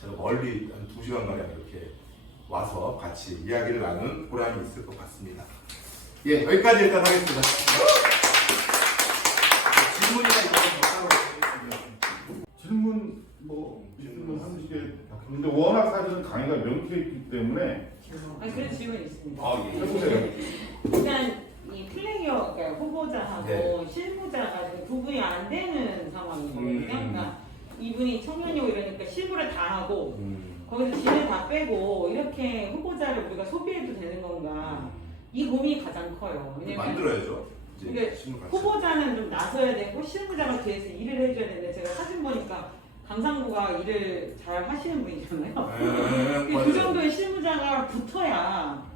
제가 멀리 한 2시간가량 이렇게 와서 같이 이야기를 나눈 보람이 있을 것 같습니다. 예, 여기까지 일단 하겠습니다. 질문이나 이런 거 따로 하겠습니다. 질문 하는 게 근데 워낙 사실은 강의가 명쾌 있기 때문에 아니 그런 질문이 있습니다. 아, 예. 해보세요. 일단 이 플레이어 그러니까 후보자하고 네. 실무자가 지금 구분이 안 되는 상황이거든요. 음. 그러니까 이분이 청년이고 이러니까 실무를 다 하고 음. 거기서 지를 다 빼고 이렇게 후보자를 우리가 소비해도 되는 건가? 이 고민이 가장 커요. 왜냐면 만들어야죠. 이제 이게 신문 같이. 후보자는 좀 나서야 되고 실무자가 뒤에서 일을 해줘야 되는데 제가 사진 보니까 강상구가 일을 잘 하시는 분이잖아요. 그 맞아요. 정도의 실무자가 붙어야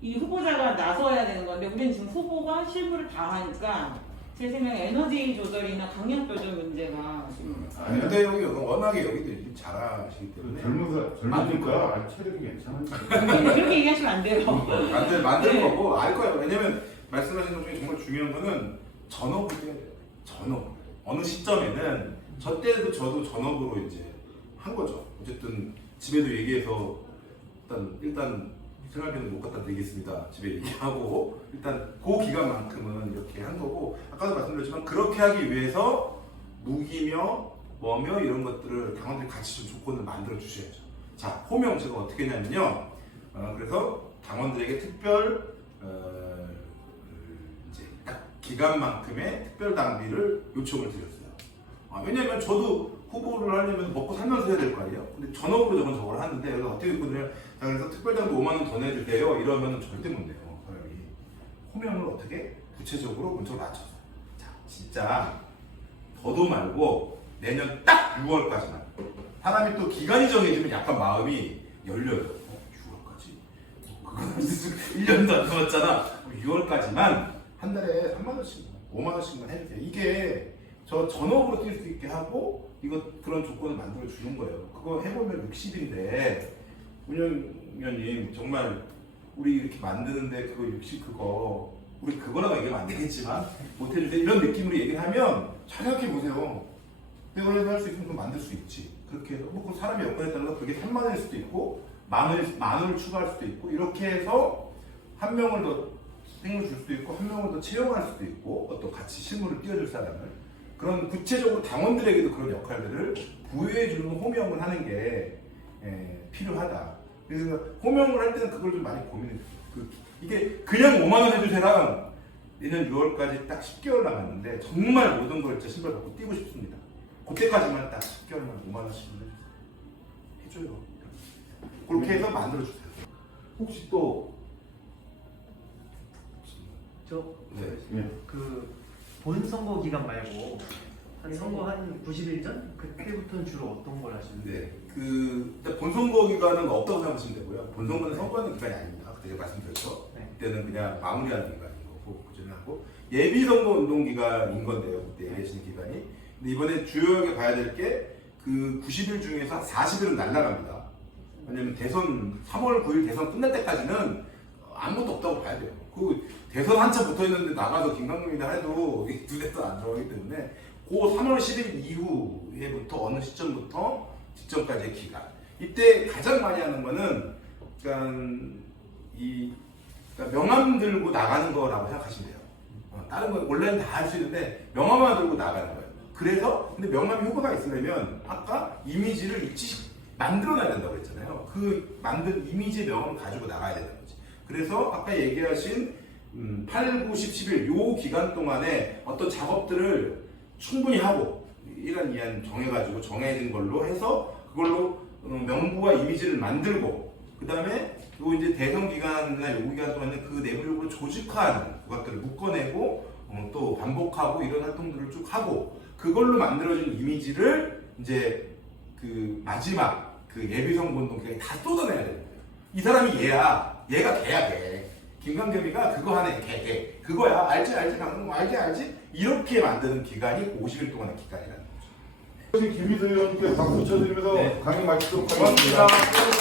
이 후보자가 나서야 되는 건데 우리는 지금 후보가 실무를 다 하니까 제 생각에 에너지 조절이나 강약 조절 문제가 좀 아니, 근데 여기 워낙에 여기도 일 잘하시기 때문에 젊으니까 체력이 괜찮으니까. 그렇게 얘기하시면 안 돼요. 만들 네. 거고 알 거예요. 왜냐면 말씀하신 것 중에 정말 중요한 거는 전업을 해야 돼요. 전업. 어느 시점에는 저 때도 저도 전업으로 이제 한 거죠. 어쨌든 집에도 얘기해서 일단 생활비는 못 갖다 드리겠습니다. 집에 얘기하고 일단 그 기간만큼은 이렇게 한 거고 아까도 말씀드렸지만 그렇게 하기 위해서 무기며 뭐며 이런 것들을 당원들이 같이 좀 조건을 만들어 주셔야죠. 자, 호명 제가 어떻게 했냐면요. 그래서 당원들에게 특별 이제 딱 기간만큼의 특별 당비를 요청을 드렸어요. 왜냐면 저도 후보를 하려면 먹고 살면서 해야 될 거 아니에요? 근데 전업으로 저걸 하는데 그래서 어떻게 했거든요. 자, 그래서 특별당비 5만 원 더 내주세요. 이러면 절대 못 내요. 사람이. 호명을 어떻게 구체적으로 문자로 맞춰서. 자, 진짜 더도 말고 내년 딱 6월까지만. 사람이 또 기간이 정해지면 약간 마음이 열려요. 6월까지? 그건 1년도 안 남았잖아. 6월까지만 한 달에 3만 원씩, 5만 원씩만 해도 돼. 이게 저 전업으로 뛸 수 있게 하고 이거 그런 조건을 만들어 주는 거예요. 그거 해보면 60인데 운영위원님 정말 우리 이렇게 만드는데 그거 60 그거 우리 그거라고 얘기하면 안 되겠지만 못 해주세요. 이런 느낌으로 얘기하면 잘 생각해 보세요. 100원에서 할 수 있으면 그거 만들 수 있지. 그렇게 해서 뭐 그 사람의 여건에 따라서 그게 3만 원일 수도 있고 만 원을 추가할 수도 있고 이렇게 해서 한 명을 더 생물 줄 수도 있고 한 명을 더 채용할 수도 있고 또 같이 실무를 띄워줄 사람을 그런 구체적으로 당원들에게도 그런 역할들을 부여해주는 호명을 하는 게 필요하다. 그래서 호명을 할 때는 그걸 좀 많이 고민해요. 이게 그냥 5만 원 해주세요랑 내년 6월까지 딱 10개월 남았는데 정말 모든 걸 진짜 신발 벗고 뛰고 싶습니다. 그때까지만 딱 10개월만 5만 원씩 해줘요. 그렇게 해서 만들어주세요. 혹시 또 네. 그 본선거 기간 말고 한 선거 한 90일 전? 그때부터는 주로 어떤 걸 하시는데? 네, 일단 본선거 기간은 없다고 생각하시면 되고요. 본선거는 선거하는 기간이 아닙니다. 그때 제가 말씀드렸죠. 네. 그때는 그냥 마무리하는 기간인 거고 그전에 하고 예비선거 운동 기간인 건데요. 그때 얘기하시는 기간이. 근데 이번에 주요하게 봐야 될 게 그 90일 중에서 40일은 날라갑니다. 왜냐면 대선 3월 9일 대선 끝날 때까지는 아무것도 없다고 봐야 돼요. 그 대선 한참 붙어 있는데 나가서 김강민이나 해도 눈에도 안 들어가기 때문에 그 3월 10일 이후에부터 어느 시점부터 직전까지의 기간. 이때 가장 많이 하는 거는 그러니까 명함 들고 나가는 거라고 생각하시면 돼요. 다른 건 원래는 다 할 수 있는데 명함만 들고 나가는 거예요. 그래서 근데 명함이 효과가 있으려면 아까 이미지를 만들어놔야 된다고 했잖아요. 그 만든 이미지의 명함을 가지고 나가야 되는 거지. 그래서 아까 얘기하신 8, 9, 10, 11 요 기간 동안에 어떤 작업들을 충분히 하고 이란 이안 정해가지고 정해진 걸로 해서 그걸로 명부와 이미지를 만들고 그 다음에 요 이제 대선 기간이나 요 기간 동안에 그 내부적으로 조직한 것들을 묶어내고 또 반복하고 이런 활동들을 쭉 하고 그걸로 만들어진 이미지를 이제 그 마지막 그 예비선거 운동 기간에 다 쏟아내야 되는 거예요. 이 사람이 얘가 돼야 돼. 김강겸이가 그거 하네, 걔. 그거야. 알지, 강릉 알지. 이렇게 만드는 기간이 50일 동안의 기간이라는 거죠. 김희선 의원님께 박수 쳐드리면서 네. 강의 마치도록 고맙습니다. 하겠습니다.